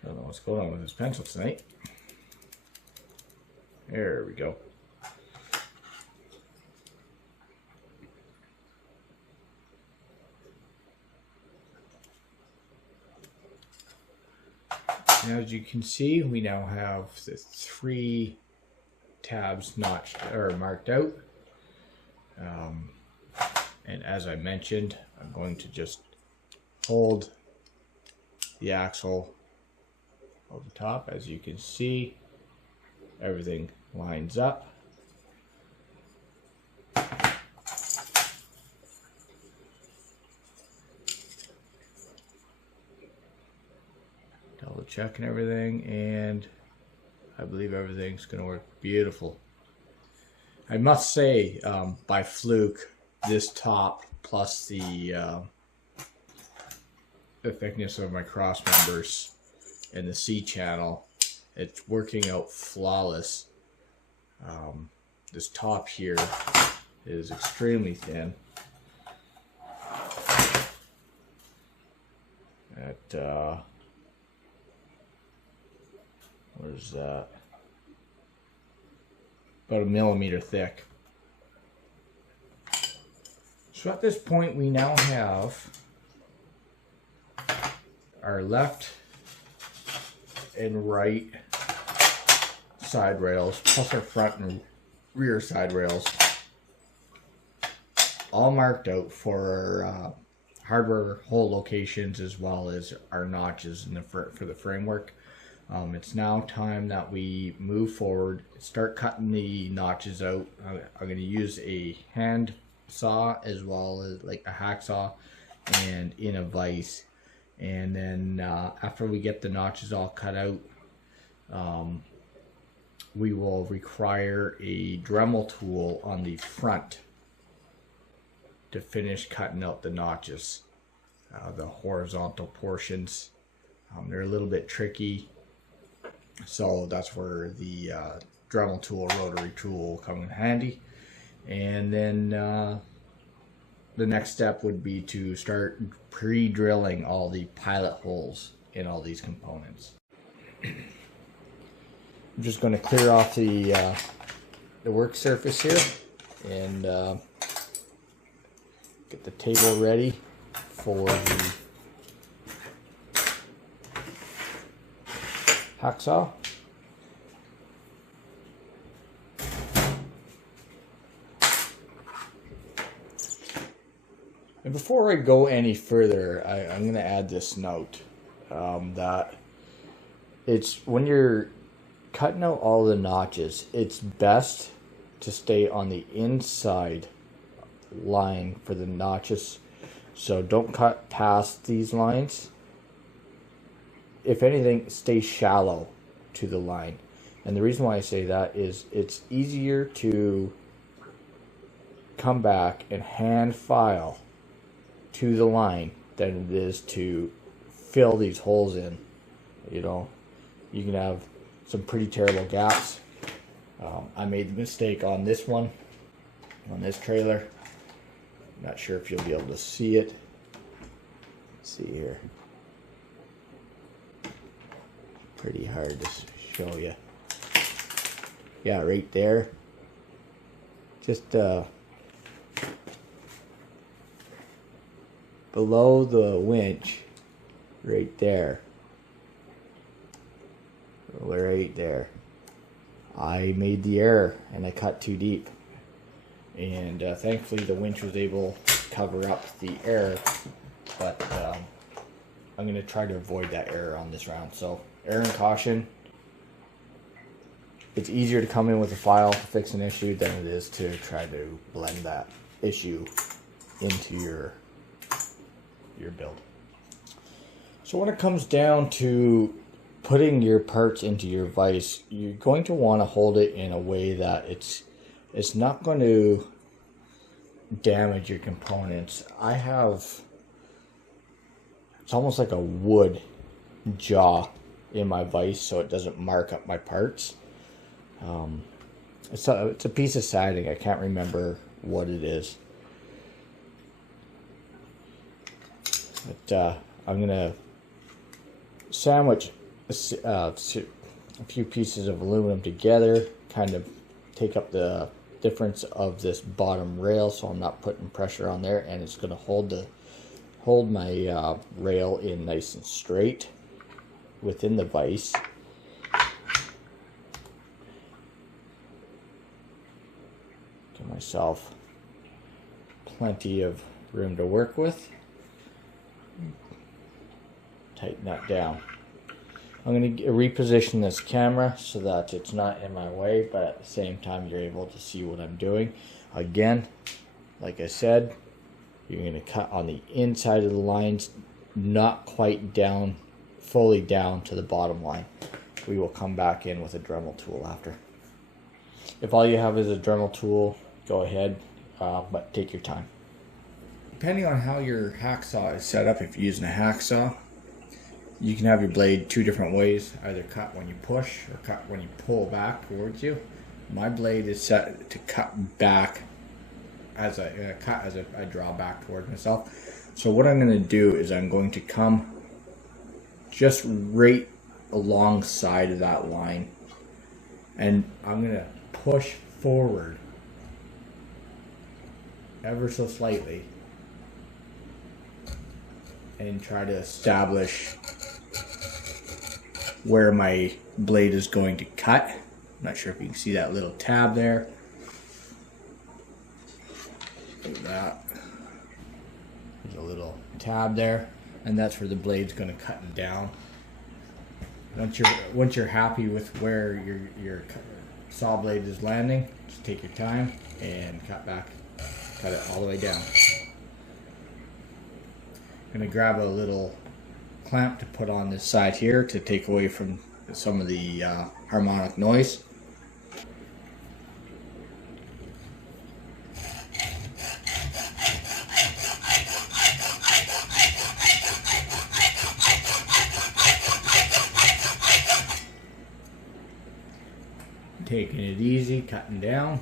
I don't know what's going on with this pencil tonight. There we go. And as you can see, we now have the 3 tabs notched or marked out. And as I mentioned, I'm going to just hold the axle over the top. As you can see, everything lines up. Double checking everything, and I believe everything's going to work beautiful. I must say, by fluke, this top plus the thickness of my cross members and the C channel, it's working out flawless. This top here is extremely thin. Where's that? About 1 millimeter thick. So at this point, we now have our left and right side rails, plus our front and rear side rails, all marked out for our hardware hole locations, as well as our notches in for the framework. It's now time that we move forward, start cutting the notches out. I'm going to use a hand saw as well as like a hacksaw and in a vise. And then after we get the notches all cut out, we will require a Dremel tool on the front to finish cutting out the notches, the horizontal portions. They're a little bit tricky, so that's where the Dremel tool, rotary tool, will come in handy. And then the next step would be to start pre-drilling all the pilot holes in all these components. I'm just going to clear off the work surface here and get the table ready for the hacksaw. And before I go any further, I'm going to add this note that it's when you're cutting out all the notches, it's best to stay on the inside line for the notches. So don't cut past these lines. If anything, stay shallow to the line. And the reason why I say that is it's easier to come back and hand file to the line than it is to fill these holes in. You know, you can have some pretty terrible gaps. I made the mistake on this one, on this trailer. Not sure if you'll be able to see it. Let's see here. Pretty hard to show you. Yeah, right there. Just below the winch, right there. Right there. I made the error and I cut too deep. And thankfully the winch was able to cover up the error. But I'm going to try to avoid that error on this round. So, error and caution. It's easier to come in with a file to fix an issue than it is to try to blend that issue into your build. So when it comes down to putting your parts into your vise, you're going to want to hold it in a way that it's not going to damage your components. It's almost like a wood jaw in my vise so it doesn't mark up my parts. It's a piece of siding. I can't remember what it is. But I'm going to sandwich a few pieces of aluminum together, kind of take up the difference of this bottom rail so I'm not putting pressure on there, and it's going to hold my rail in nice and straight within the vise. Give myself plenty of room to work with. Tighten that down. I'm going to reposition this camera so that it's not in my way, but at the same time you're able to see what I'm doing. Again, like I said, you're going to cut on the inside of the lines, not quite down, fully down to the bottom line. We will come back in with a Dremel tool after. If all you have is a Dremel tool, go ahead, but take your time. Depending on how your hacksaw is set up, if you're using a hacksaw, you can have your blade two different ways, either cut when you push or cut when you pull back towards you. My blade is set to cut back as I draw back towards myself. So what I'm going to do is I'm going to come just right alongside of that line, and I'm going to push forward ever so slightly and try to establish where my blade is going to cut. I'm not sure if you can see that little tab there. Look at that. There's a little tab there, and that's where the blade's going to cut down. Once you're happy with where your saw blade is landing, just take your time and cut it all the way down. I'm going to grab a little clamp to put on this side here to take away from some of the harmonic noise. Taking it easy, cutting down.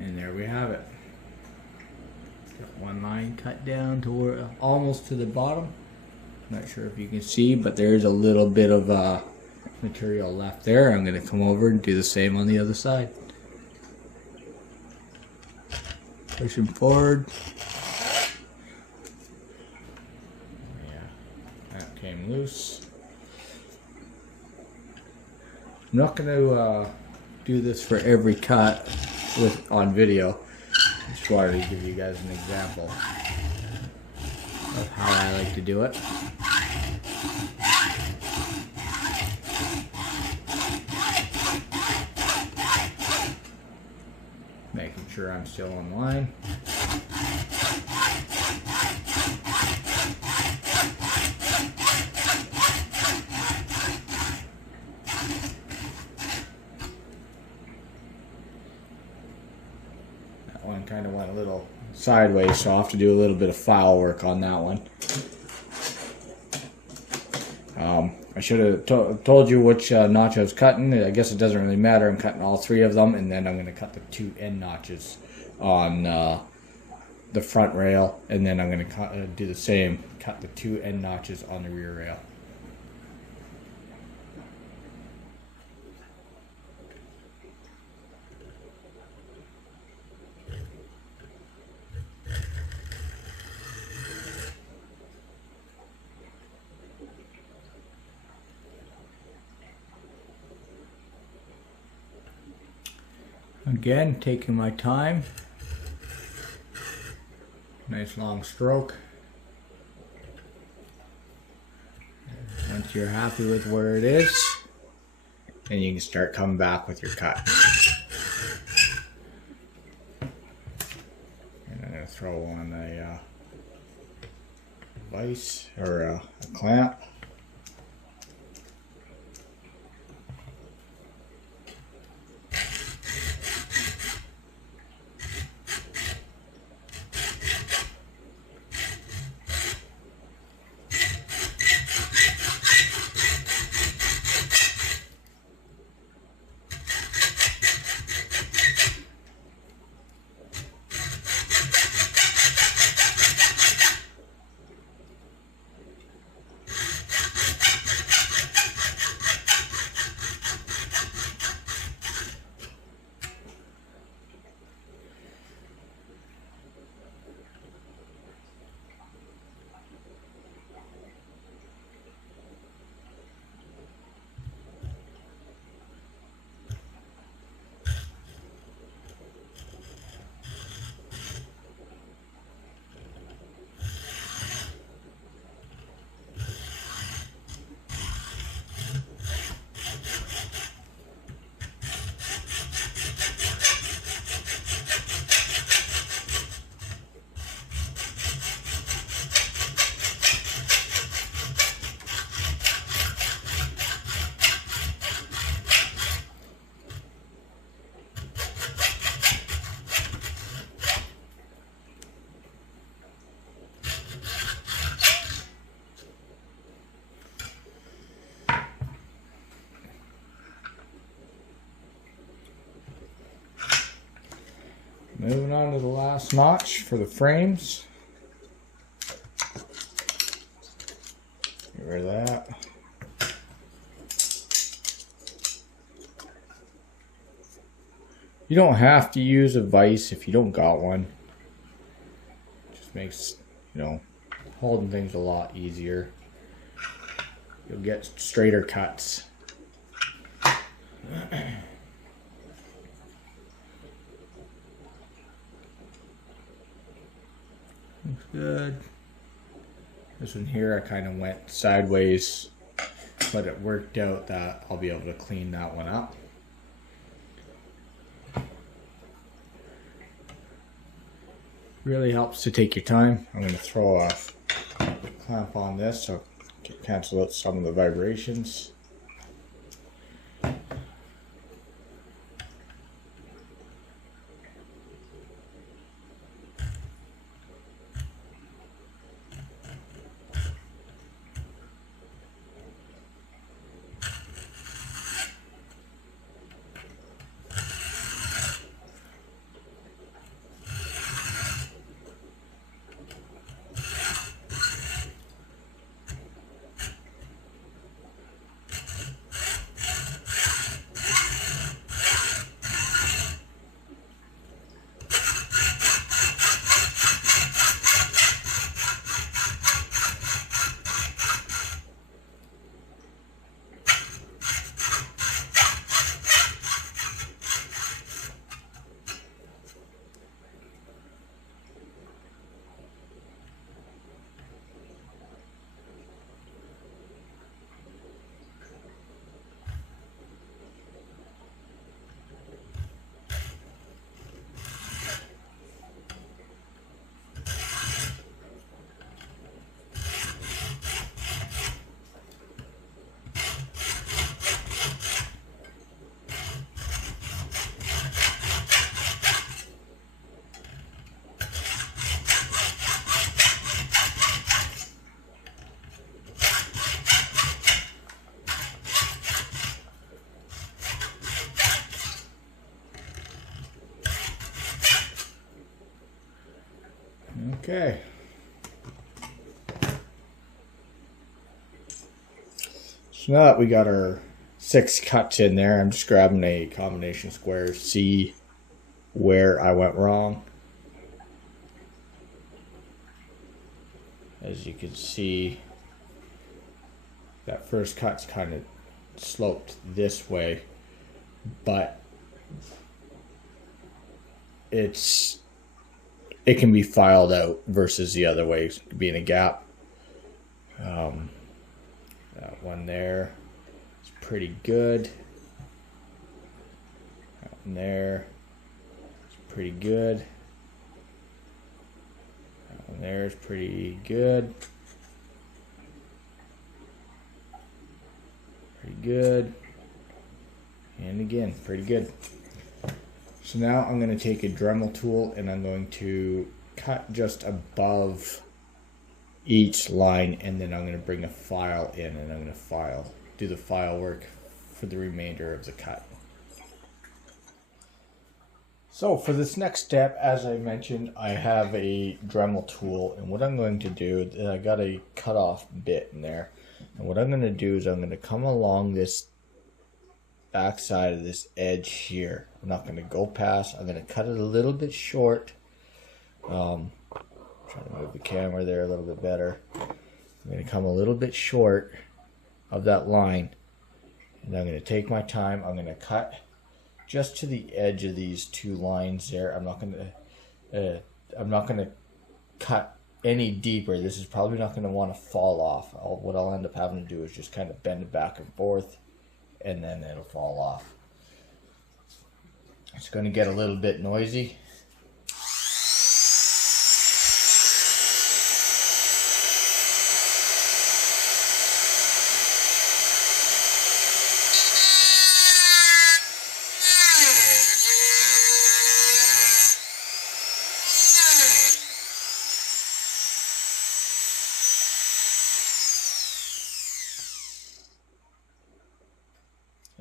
And there we have it. Got one line cut down to where, almost to the bottom. Not sure if you can see, but there's a little bit of material left there. I'm going to come over and do the same on the other side. Pushing forward. Yeah, that came loose. I'm not going to do this for every cut on video. Just wanted to give you guys an example of how I like to do it. Making sure I'm still on line. That one kind of went a little sideways, so I'll have to do a little bit of file work on that one. I should have told you which notch I was cutting. I guess it doesn't really matter. I'm cutting all 3 of them, and then I'm going to cut the 2 end notches on the front rail, and then I'm going to do the same, cut the 2 end notches on the rear rail. Again, taking my time. Nice long stroke. Once you're happy with where it is, then you can start coming back with your cut. And I'm going to throw on a vise or a clamp. Moving on to the last notch for the frames. Get rid of that. You don't have to use a vise if you don't got one. Just makes, holding things a lot easier. You'll get straighter cuts. Looks good. This one here I kind of went sideways, but it worked out that I'll be able to clean that one up. Really helps to take your time. I'm going to throw a clamp on this so I can cancel out some of the vibrations. Okay. So now that we got our 6 cuts in there, I'm just grabbing a combination square to see where I went wrong. As you can see, that first cut's kind of sloped this way, but it can be filed out versus the other way, being a gap. That one there is pretty good. That one there is pretty good. That one there is pretty good. Pretty good. And again, pretty good. So now I'm going to take a Dremel tool and I'm going to cut just above each line, and then I'm going to bring a file in and I'm going to do the file work for the remainder of the cut. So for this next step, as I mentioned, I have a Dremel tool, and what I'm going to do is I got a cut off bit in there, and what I'm going to do is I'm going to come along this back side of this edge here. I'm not going to go past. I'm going to cut it a little bit short. Trying to move the camera there a little bit better. I'm going to come a little bit short of that line, and I'm going to take my time. I'm going to cut just to the edge of these 2 lines there. I'm not going to cut any deeper. This is probably not going to want to fall off. What I'll end up having to do is just kind of bend it back and forth, and then it'll fall off. It's going to get a little bit noisy.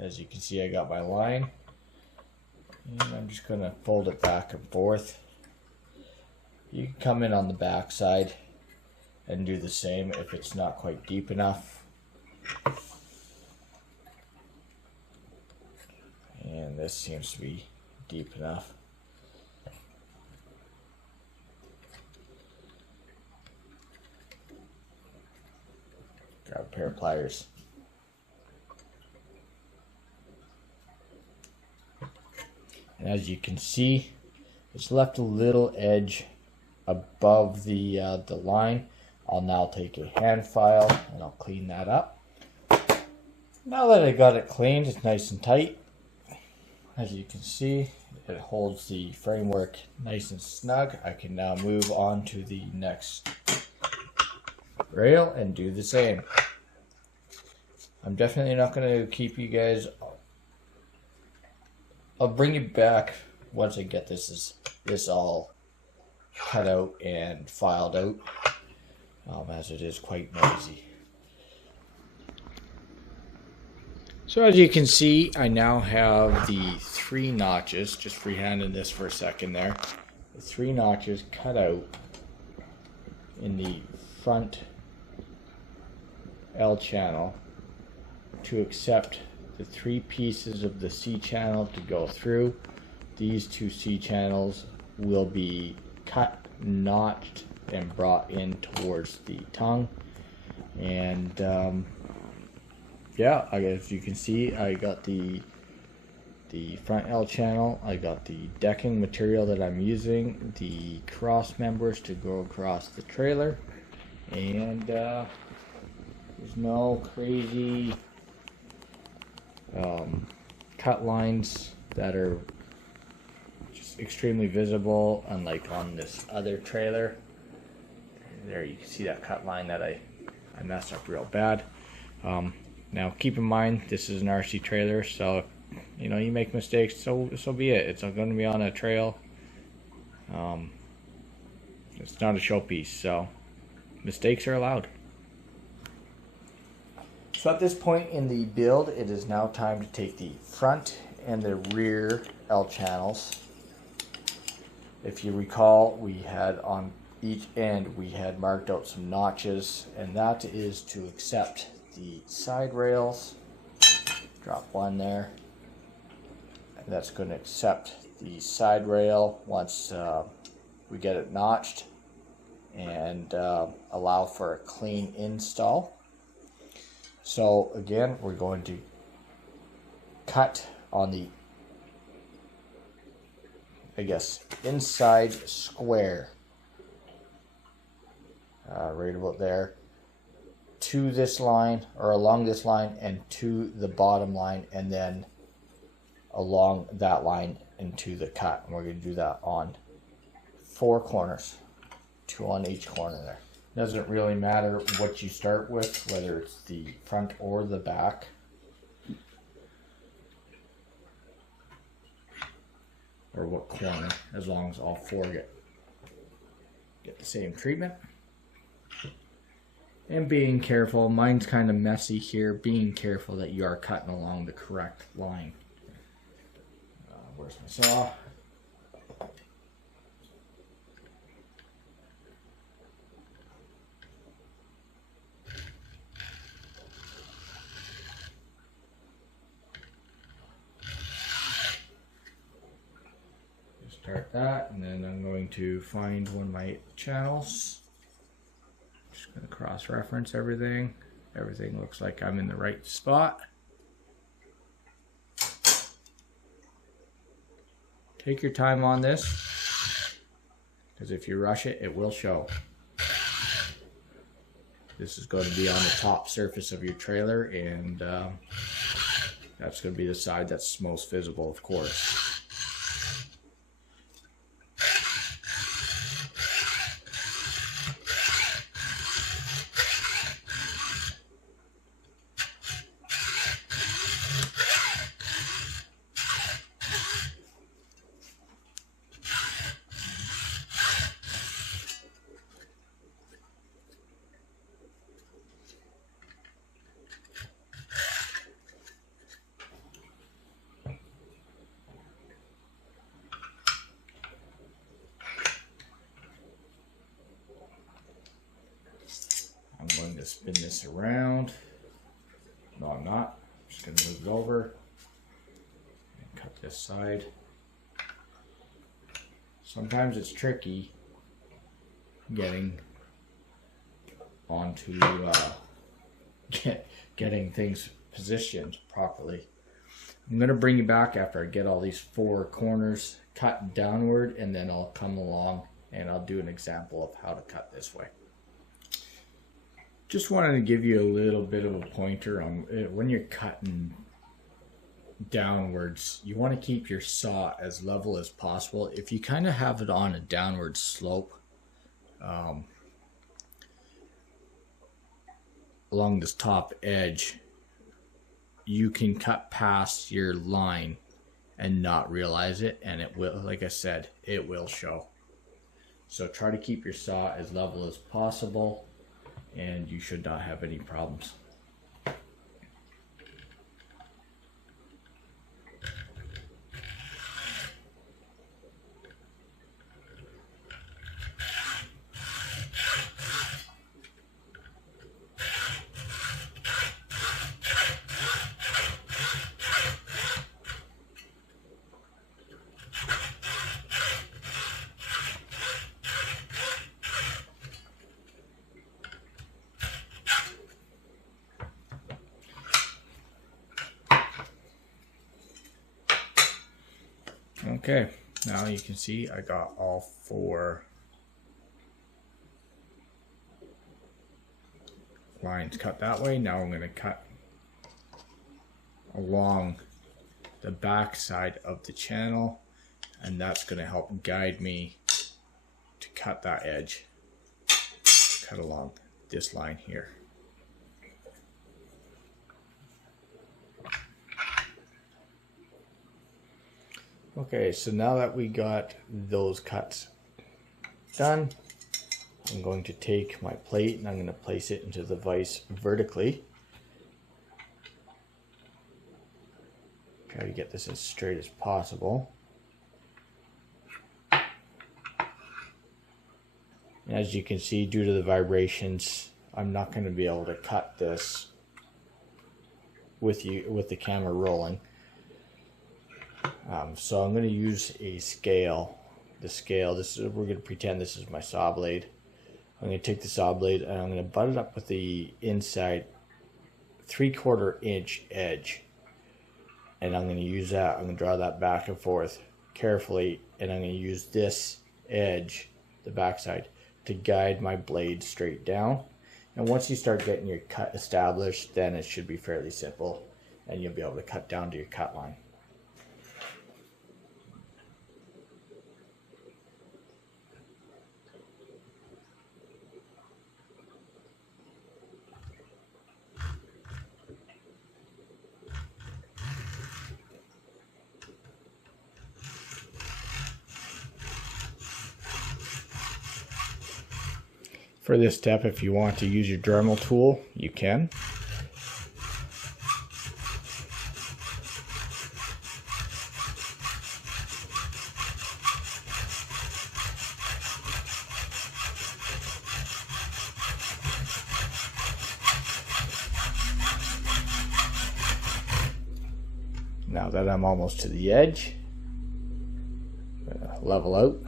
As you can see, I got my line, and I'm just going to fold it back and forth. You can come in on the back side and do the same if it's not quite deep enough. And this seems to be deep enough. Grab a pair of pliers. And as you can see, it's left a little edge above the line. I'll now take a hand file and I'll clean that up. Now that I got it cleaned, it's nice and tight. As you can see, it holds the framework nice and snug. I can now move on to the next rail and do the same. I'm definitely not going to keep you guys. I'll bring you back once I get this all cut out and filed out, as it is quite noisy. So as you can see, I now have the 3 notches, just freehanding this for a second there, the 3 notches cut out in the front L channel to accept the 3 pieces of the C channel to go through. These 2 C channels will be cut, notched, and brought in towards the tongue. And yeah, as you can see, I got the front L channel, I got the decking material that I'm using, the cross members to go across the trailer, and there's no crazy cut lines that are just extremely visible, unlike on this other trailer. There you can see that cut line that I messed up real bad. Now keep in mind, this is an RC trailer, so you know, you make mistakes, so be it. It's going to be on a trail. It's not a showpiece, so mistakes are allowed. So at this point in the build, it is now time to take the front and the rear L channels. If you recall, we had on each end we had marked out some notches, and that is to accept the side rails. Drop one there, and that's going to accept the side rail once we get it notched, and allow for a clean install. So again, we're going to cut on the, I guess, inside square, right about there, to this line, or along this line, and to the bottom line, and then along that line into the cut. And we're going to do that on 4 corners, 2 on each corner there. Doesn't really matter what you start with, whether it's the front or the back. Or what corner, as long as all 4 get the same treatment. And being careful, mine's kind of messy here, being careful that you are cutting along the correct line. Where's my saw? Start that, and then I'm going to find one of my channels. Just going to cross-reference everything. Everything looks like I'm in the right spot. Take your time on this, because if you rush it, it will show. This is going to be on the top surface of your trailer, and that's going to be the side that's most visible, of course. I'm going to spin this around. No, I'm not. I'm just going to move it over and cut this side. Sometimes it's tricky getting onto getting things positioned properly. I'm going to bring you back after I get all these 4 corners cut downward, and then I'll come along and I'll do an example of how to cut this way. Just wanted to give you a little bit of a pointer on when you're cutting downwards, you want to keep your saw as level as possible. If you kind of have it on a downward slope along this top edge, you can cut past your line and not realize it, and it will, like I said, it will show. So try to keep your saw as level as possible, and you should not have any problems. Okay, now you can see I got all 4 lines cut that way. Now I'm going to cut along the back side of the channel, and that's going to help guide me to cut that edge. Cut along this line here. Okay, so now that we got those cuts done, I'm going to take my plate and I'm going to place it into the vise vertically. Try to get this as straight as possible. As you can see, due to the vibrations, I'm not going to be able to cut this with the camera rolling. So I'm going to use a scale. The scale, we're going to pretend this is my saw blade. I'm going to take the saw blade and I'm going to butt it up with the inside 3/4 inch edge. And I'm going to use that. I'm going to draw that back and forth carefully, and I'm going to use this edge, the backside, to guide my blade straight down. And once you start getting your cut established, then it should be fairly simple and you'll be able to cut down to your cut line. For this step, if you want to use your Dremel tool, you can. Now that I'm almost to the edge, level out.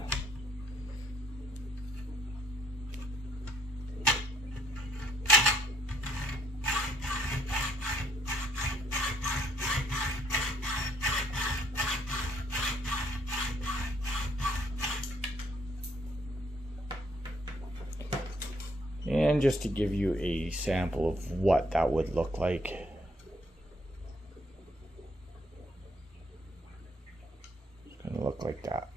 And just to give you a sample of what that would look like. It's going to look like that.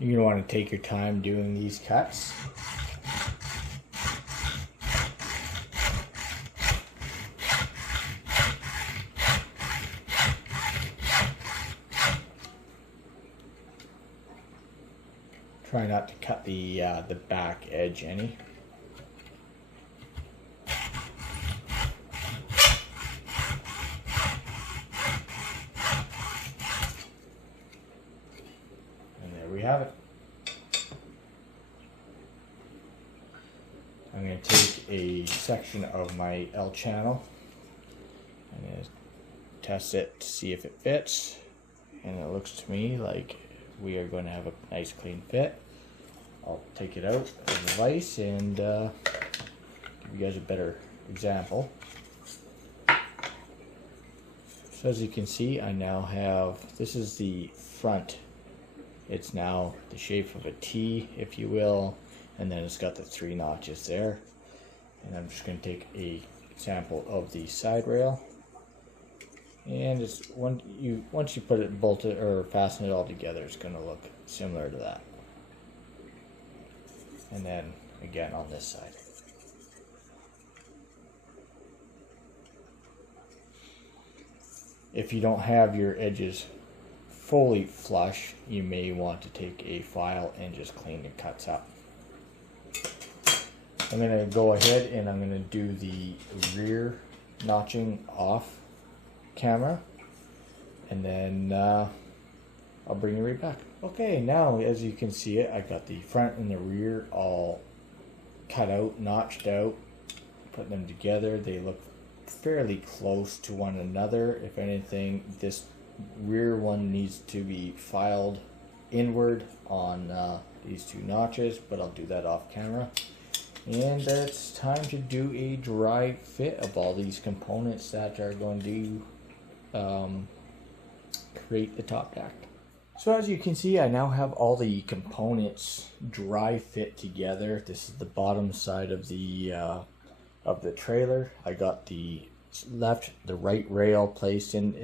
You're going to want to take your time doing these cuts. Try not to cut the back edge any. We have it. I'm going to take a section of my L channel and test it to see if it fits, and it looks to me like we are going to have a nice clean fit. I'll take it out of the vise and give you guys a better example. So as you can see, I now have, this is the front. It's now the shape of a T, if you will, and then it's got the 3 notches there. And I'm just going to take a sample of the side rail, and it's once you put it bolted or fasten it all together, it's going to look similar to that. And then again on this side. If you don't have your edges fully flush, you may want to take a file and just clean the cuts up. I'm going to go ahead and I'm going to do the rear notching off camera, and then I'll bring you right back. Okay, now as you can see it, I got the front and the rear all cut out, notched out, put them together. They look fairly close to one another. If anything, this rear one needs to be filed inward on these 2 notches, but I'll do that off camera. And it's time to do a dry fit of all these components that are going to create the top deck. So as you can see, I now have all the components dry fit together. This is the bottom side of the trailer. I got the the right rail placed in,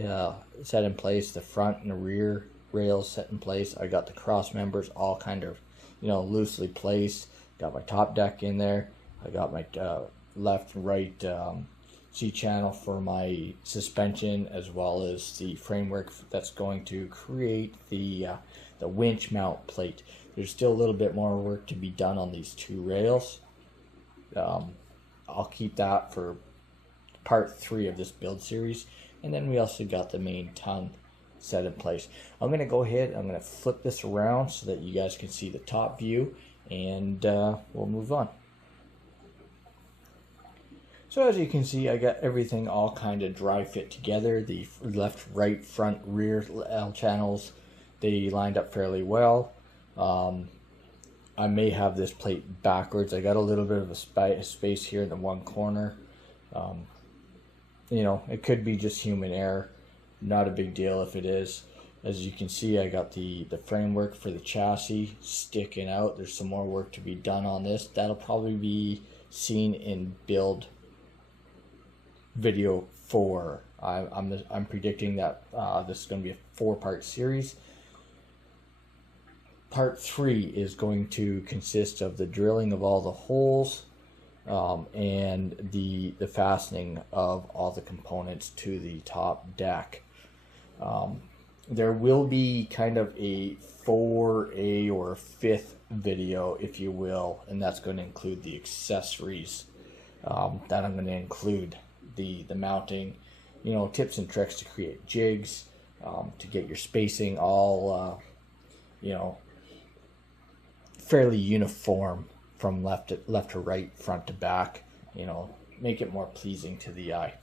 set in place, the front and the rear rails set in place. I got the cross members all kind of, loosely placed. Got my top deck in there. I got my left and right C-channel for my suspension, as well as the framework that's going to create the winch mount plate. There's still a little bit more work to be done on these two rails. I'll keep that for part 3 of this build series. And then we also got the main tongue set in place. I'm going to go ahead, I'm going to flip this around so that you guys can see the top view, and we'll move on. So as you can see, I got everything all kind of dry fit together. The left, right, front, rear L channels, they lined up fairly well. I may have this plate backwards. I got a little bit of a space here in the one corner. It could be just human error. Not a big deal if it is. As you can see, I got the framework for the chassis sticking out. There's some more work to be done on this. That'll probably be seen in build video 4. I'm predicting that this is going to be a 4-part series. Part 3 is going to consist of the drilling of all the holes and the fastening of all the components to the top deck. There will be kind of a 4A or 5th video, if you will, and that's going to include the accessories that I'm going to include. The mounting, tips and tricks to create jigs, to get your spacing all, fairly uniform from left to right, front to back, make it more pleasing to the eye.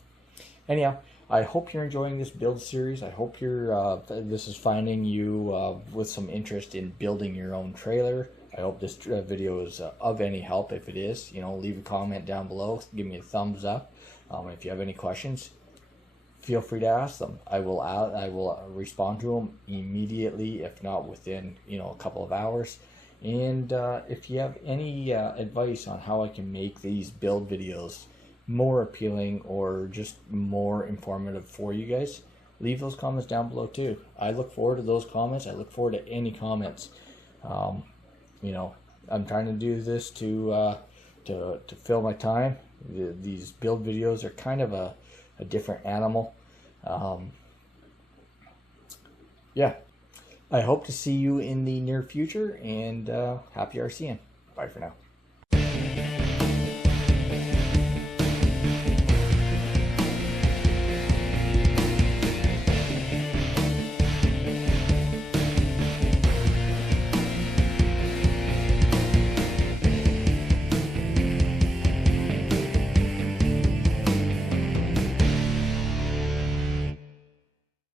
Anyhow, I hope you're enjoying this build series. I hope this is finding you with some interest in building your own trailer. I hope this video is of any help. If it is, leave a comment down below. Give me a thumbs up. If you have any questions, feel free to ask them. I will respond to them immediately, if not within a couple of hours. And if you have any advice on how I can make these build videos more appealing or just more informative for you guys, leave those comments down below too. I look forward to those comments. I look forward to any comments. I'm trying to do this to fill my time. These build videos are kind of a different animal. Yeah, I hope to see you in the near future, and happy RCing. Bye for now.